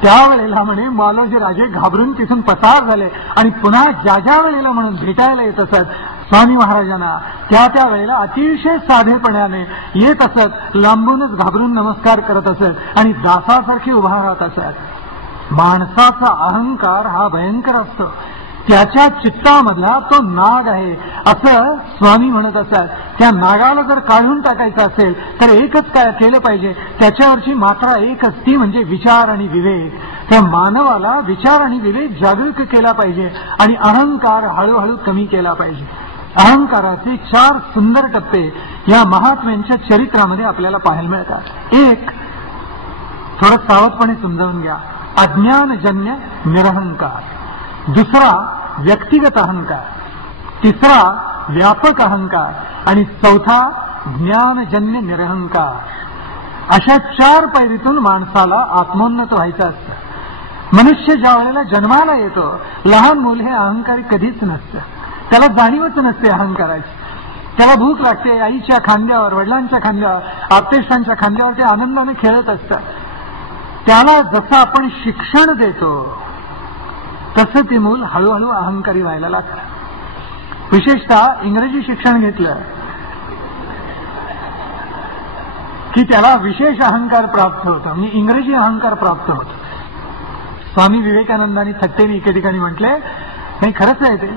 त्यावेळेला म्हणे मालोजी राजे घाबरून तिथून पसार झाले आणि पुन्हा ज्या वेळेला म्हणून भेटायला येत असत स्वामी महाराजांना त्या वेळेला अतिशय साधेपणाने येत असत, लांबूनच घाबरून नमस्कार करत असत आणि दासासारखे उभा राहत असत. माणसाचा अहंकार हा भयंकर असतो. त्याच्या चित्तामधला तो नाग आहे असं स्वामी म्हणत असतात. त्या नागाला जर काढून टाकायचं असेल तर एकच काय केलं पाहिजे, त्याच्यावरची मात्रा एकच, ती म्हणजे विचार आणि विवेक. त्या मानवाला विचार आणि विवेक जागृत केला पाहिजे आणि अहंकार हळूहळू कमी केला पाहिजे. अहंकाराचे 4 सुंदर टप्पे या महात्म्यांच्या चरित्रामध्ये आपल्याला पाहायला मिळतात. एक, थोडं सावधपणे समजावून घ्या, अज्ञानजन्य निरहंकार. दुसरा, व्यक्तिगत अहंकार. तिसरा, व्यापक अहंकार आणि चौथा, ज्ञानजन्य निरहंकार. अशा 4 पैरीतून माणसाला आत्मोन्नत व्हायचं असतं. मनुष्य ज्या वेळेला जन्माला येतो लहान मूल हे अहंकारी कधीच नसतं, त्याला जाणीवच नसते अहंकाराची. त्याला भूक लागते, आईच्या खांद्यावर, वडिलांच्या खांद्यावर, आप्तेष्टांच्या खांद्यावर ते आनंदाने खेळत असतात. त्याला जसं आपण शिक्षण देतो तसं ते मूल हळूहळू अहंकारी व्हायला लागतं. विशेषतः इंग्रजी शिक्षण घेतलं की त्याला विशेष अहंकार प्राप्त होतो, म्हणजे इंग्रजी अहंकार प्राप्त होतो. स्वामी विवेकानंदांनी थट्टेने एके ठिकाणी म्हटले, नाही खरंच आहे ते,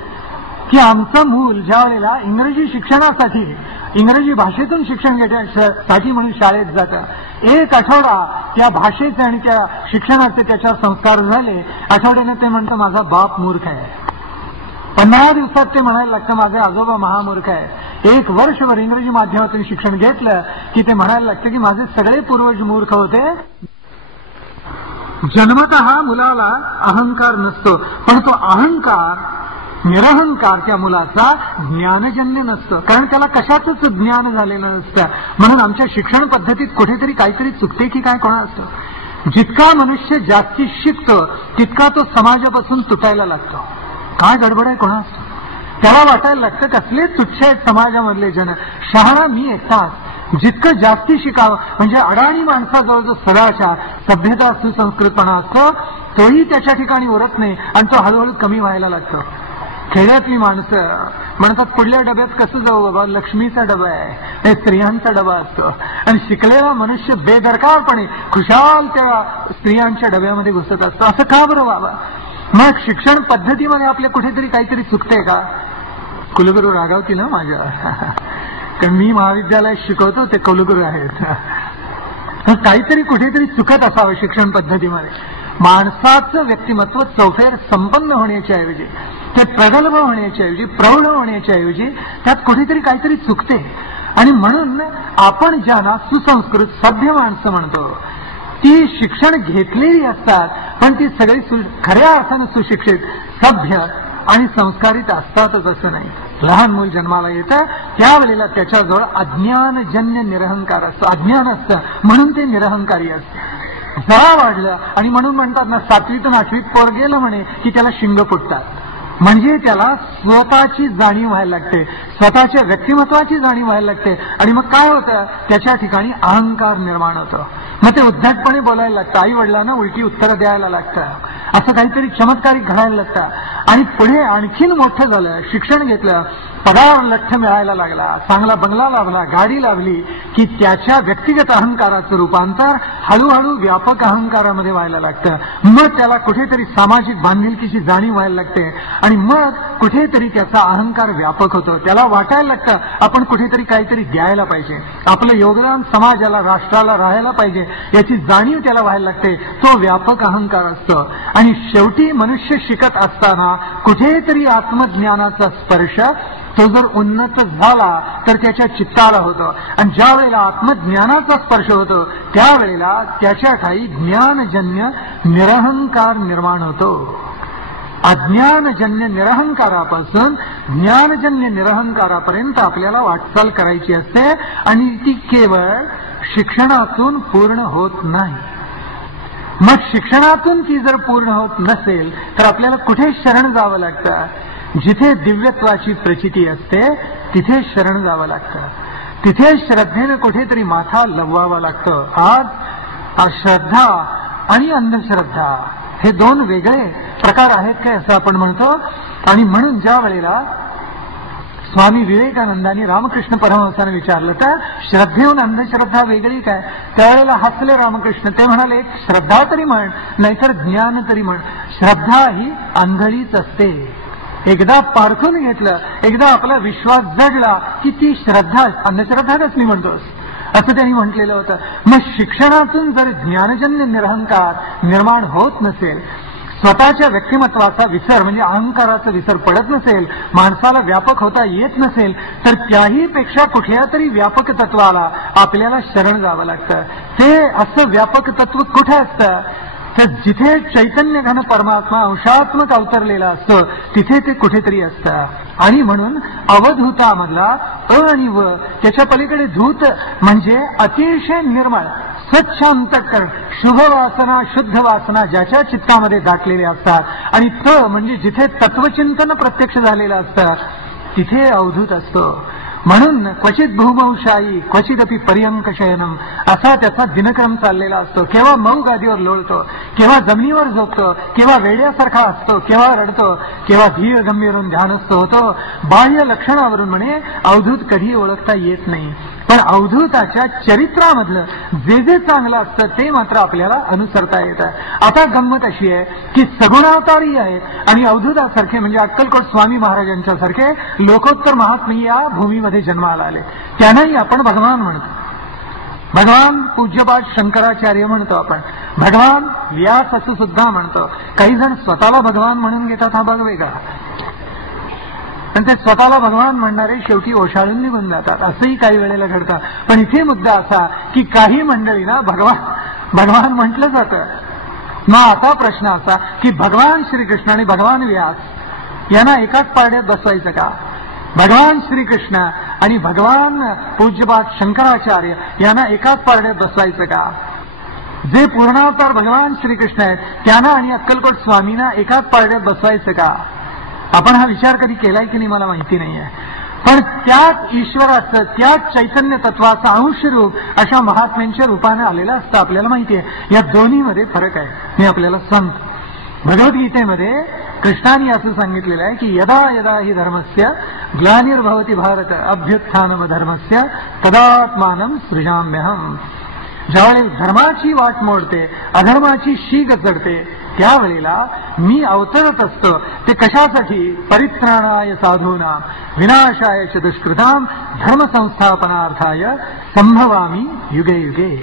की आमचं मूल ज्या वेळेला इंग्रजी शिक्षणासाठी, इंग्रजी भाषेतून शिक्षण घेण्यासाठी म्हणून शाळेत जातं, 1 आठवडा त्या भाषेचे आणि त्या शिक्षणाचे त्याच्यावर संस्कार झाले, आठवड्याने ते म्हणतं माझा बाप मूर्ख आहे. 15 दिवसात ते म्हणायला लागतं माझे आजोबा महामूर्ख आहे. 1 वर्षभर इंग्रजी माध्यमातून शिक्षण घेतलं की ते म्हणायला लागतं की माझे सगळे पूर्वज मूर्ख होते. जन्मतः मुलाला अहंकार नसतो, पण तो अहंकार निरहंकार त्या मुलाचा ज्ञानजन्य नसतं, कारण त्याला कशाचंच ज्ञान झालेलं नसतं. म्हणून आमच्या शिक्षण पद्धतीत कुठेतरी काहीतरी चुकते की काय कोणा असतं. जितका मनुष्य जास्ती शिकतो तितका तो समाजापासून तुटायला लागतो. काय गडबड आहे कोणा असतो. त्याला वाटायला लागतं कसले तुच्छ आहेत समाजामधले जन, शहाणा मी एकटाच. जितकं जास्ती शिकावं, म्हणजे अडाणी माणसाजवळ जो सदाचार, सभ्यता, सुसंस्कृतपणा असतो तोही त्याच्या ठिकाणी उरत नाही आणि तो हळूहळू कमी व्हायला लागतो. खेड्यातली माणसं म्हणतात पुढल्या डब्यात कसं जाऊ बाबा, लक्ष्मीचा डबा आहे, स्त्रियांचा डबा असतो. आणि शिकलेला मनुष्य बेदरकारपणे खुशाल त्या स्त्रियांच्या डब्यामध्ये घुसत असतो. असं का बरं बाबा. मग शिक्षण पद्धतीमध्ये आपल्या कुठेतरी काहीतरी चुकते का. कुलगुरू रागावतील ना माझ्यावर, कारण मी महाविद्यालयात शिकवतो, ते कुलगुरू आहेत. काहीतरी कुठेतरी चुकत असावं शिक्षण पद्धतीमध्ये. माणसाचं व्यक्तिमत्व चौफेर संपन्न होण्याच्या ऐवजी, ते प्रगल्भ होण्याच्या ऐवजी, प्रौढ होण्याच्या ऐवजी त्यात कुठेतरी काहीतरी चुकते. आणि म्हणून आपण ज्यांना सुसंस्कृत सभ्य माणसं म्हणतो ती शिक्षण घेतलेली असतात पण ती सगळी खऱ्या अर्थानं सुशिक्षित, सभ्य आणि संस्कारित असतातच असं नाही. लहान मूल जन्माला येतं त्यावेळेला त्याच्याजवळ अज्ञानजन्य निरहंकार असतो, अज्ञान असतं म्हणून ते निरहंकारी असतं. जरा वाढलं आणि म्हणून म्हणतात ना 7वीतून 8वीत पोर गेलं म्हणे की त्याला शिंग फुटतात. म्हणजे त्याला स्वतःची जाणीव व्हायला लागते, स्वतःच्या व्यक्तिमत्वाची जाणीव व्हायला लागते. आणि मग काय होतं, त्याच्या ठिकाणी अहंकार निर्माण होतो. मग ते उद्धटपणे बोलायला लागतं, आई वडिलांना उलटी उत्तरं द्यायला लागतं, असं काहीतरी चमत्कारिक घडायला लागतं. आणि पुढे आणखीन मोठं झालं, शिक्षण घेतलं, पगार लठ्ठ मिळायला लागला, चांगला बंगला लाभला, गाडी लाभली की त्याच्या व्यक्तिगत अहंकाराचं रूपांतर हळूहळू व्यापक अहंकारामध्ये व्हायला लागतं. मग त्याला कुठेतरी सामाजिक बांधिलकीची जाणीव व्हायला लागते आणि मग कुठेतरी त्याचा अहंकार व्यापक होतो. त्याला वाटायला लागतं आपण कुठेतरी काहीतरी द्यायला पाहिजे, आपलं योगदान समाजाला, राष्ट्राला राहायला पाहिजे, याची जाणीव त्याला व्हायला लागते. तो व्यापक अहंकार असतो. आणि शेवटी मनुष्य शिकत असताना कुठेतरी आत्मज्ञानाचा स्पर्श तो जर उन्नत झाला तर त्याच्या चित्ताला होतो. आणि ज्या वेळेला आत्मज्ञानाचा स्पर्श होतो त्यावेळेला त्याच्या ठाई ज्ञानजन्य निरहंकार निर्माण होतो. अज्ञानजन्य निरहंकारापासून ज्ञानजन्य निरहंकारापर्यंत आपल्याला वाटचाल करायची असते. आणि ती केवळ शिक्षणातून पूर्ण होत नाही. मग शिक्षणातून ती जर पूर्ण होत नसेल तर आपल्याला कुठे शरण जावं लागतं? जिथे दिव्यत्वाची प्रचिती असते तिथे शरण जावं लागतं, तिथे श्रद्धेनं कुठेतरी माथा लववावा लागतं. आज श्रद्धा आणि अंधश्रद्धा हे दोन वेगळे प्रकार आहेत काय असं आपण म्हणतो. आणि म्हणून ज्या वेळेला स्वामी विवेकानंदांनी रामकृष्ण परमहंसाने विचारलं तर श्रद्धेहून अंधश्रद्धा वेगळी काय, त्यावेळेला हसले रामकृष्ण. ते म्हणाले श्रद्धा तरी म्हण नाहीतर ज्ञान तरी म्हण, श्रद्धा ही आंधळीच असते. एकदा पारखून घेतलं, एकदा आपला विश्वास जडला की ती श्रद्धा, अंधश्रद्धा कसली म्हणतोस असं त्यांनी म्हटलेलं होतं. मग शिक्षणातून जर ज्ञानजन्य निरहंकार निर्माण होत नसेल, स्वतःच्या व्यक्तिमत्वाचा विसर म्हणजे अहंकाराचा विसर पडत नसेल, माणसाला व्यापक होता येत नसेल तर त्याही पेक्षा कुठल्या तरी व्यापक तत्वाला आपल्याला शरण जावं लागतं. ते असं व्यापक तत्व कुठे असतं तर जिथे चैतन्य घन परमात्मा अंशात्मक अवतरलेला असतो तिथे ते कुठेतरी असतं. आणि म्हणून अवधूतामधला अ आणि व, त्याच्या पलीकडे धूत म्हणजे अतिशय निर्मळ स्वच्छ अंतःकरण, शुभ वासना, शुद्ध वासना ज्याच्या चित्तामध्ये दाटलेले असतात. आणि त म्हणजे जिथे तत्वचिंतन प्रत्यक्ष झालेलं असतं तिथे अवधूत असतो. म्हणून क्वचित भूमौशायी क्वचिदपि पर्यंक शयनम असा त्याचा दिनक्रम चाललेला असतो. केव्हा मऊ गादीवर लोळतो, केव्हा जमिनीवर झोपतो, केव्हा वेड्यासारखा असतो, केव्हा रडतो, केव्हा धीर गंभीरून ध्यानस्थ होतो. बाह्य लक्षणावरून म्हणे अवधूत कधी ओळखता येत नाही, पण अवधूताच्या चरित्रामधलं जे जे चांगलं असतं ते मात्र आपल्याला अनुसरता येतं. आता गंमत अशी आहे की सगुणावतारी आहेत आणि अवधूतासारखे म्हणजे अक्कलकोट स्वामी महाराजांच्या सारखे लोकोत्तर महात्मे या भूमीमध्ये जन्माला आले. त्यांनाही आपण भगवान म्हणतो. भगवान पूज्यपाद शंकराचार्य म्हणतो आपण, भगवान व्यास असं सुद्धा म्हणतो. काही जण स्वतःला भगवान म्हणून घेतात, हा भाग वेगळा. पण ते स्वतःला भगवान म्हणणारे शेवटी ओशाळून निघून जातात, असंही काही वेळेला घडतं. पण इथे मुद्दा असा की काही मंडळींना भगवान म्हटलं जातं. मग आता प्रश्न असा की भगवान श्रीकृष्ण आणि भगवान व्यास यांना एकाच पारड्यात बसवायचं का? भगवान श्रीकृष्ण आणि भगवान पूज्यपाद शंकराचार्य यांना एकाच पारड्यात बसवायचं का? जे पूर्णावतार भगवान श्रीकृष्ण आहेत त्यांना आणि अक्कलकोट स्वामींना एकाच पारड्यात बसवायचं का? आपण हा विचार कधी केलाय की नाही मला माहिती नाहीये. पण त्याच ईश्वराचं, त्याच चैतन्य तत्वाचं अंशरूप अशा महात्म्यांच्या रूपाने आलेलं असतं आपल्याला माहिती आहे. या दोन्हीमध्ये फरक आहे मी आपल्याला सांगतो. भगवद्गीतेमध्ये कृष्णाने असं सांगितलेलं आहे की यदा यदा हि धर्मस्य ग्लानिर्भवति भारत अभ्युत्थानम धर्मस्य तदात्मानं सृजाम्यहम्. ज्यावेळी धर्माची वाट मोडते, अधर्माची शीग चढते, त्यावेळेला मी अवतरत असतो. ते कशासाठी? परित्राणाय साधूनां विनाशाय च दुष्कृतां धर्मसंस्थापनार्थाय संभवामी युगे युगे.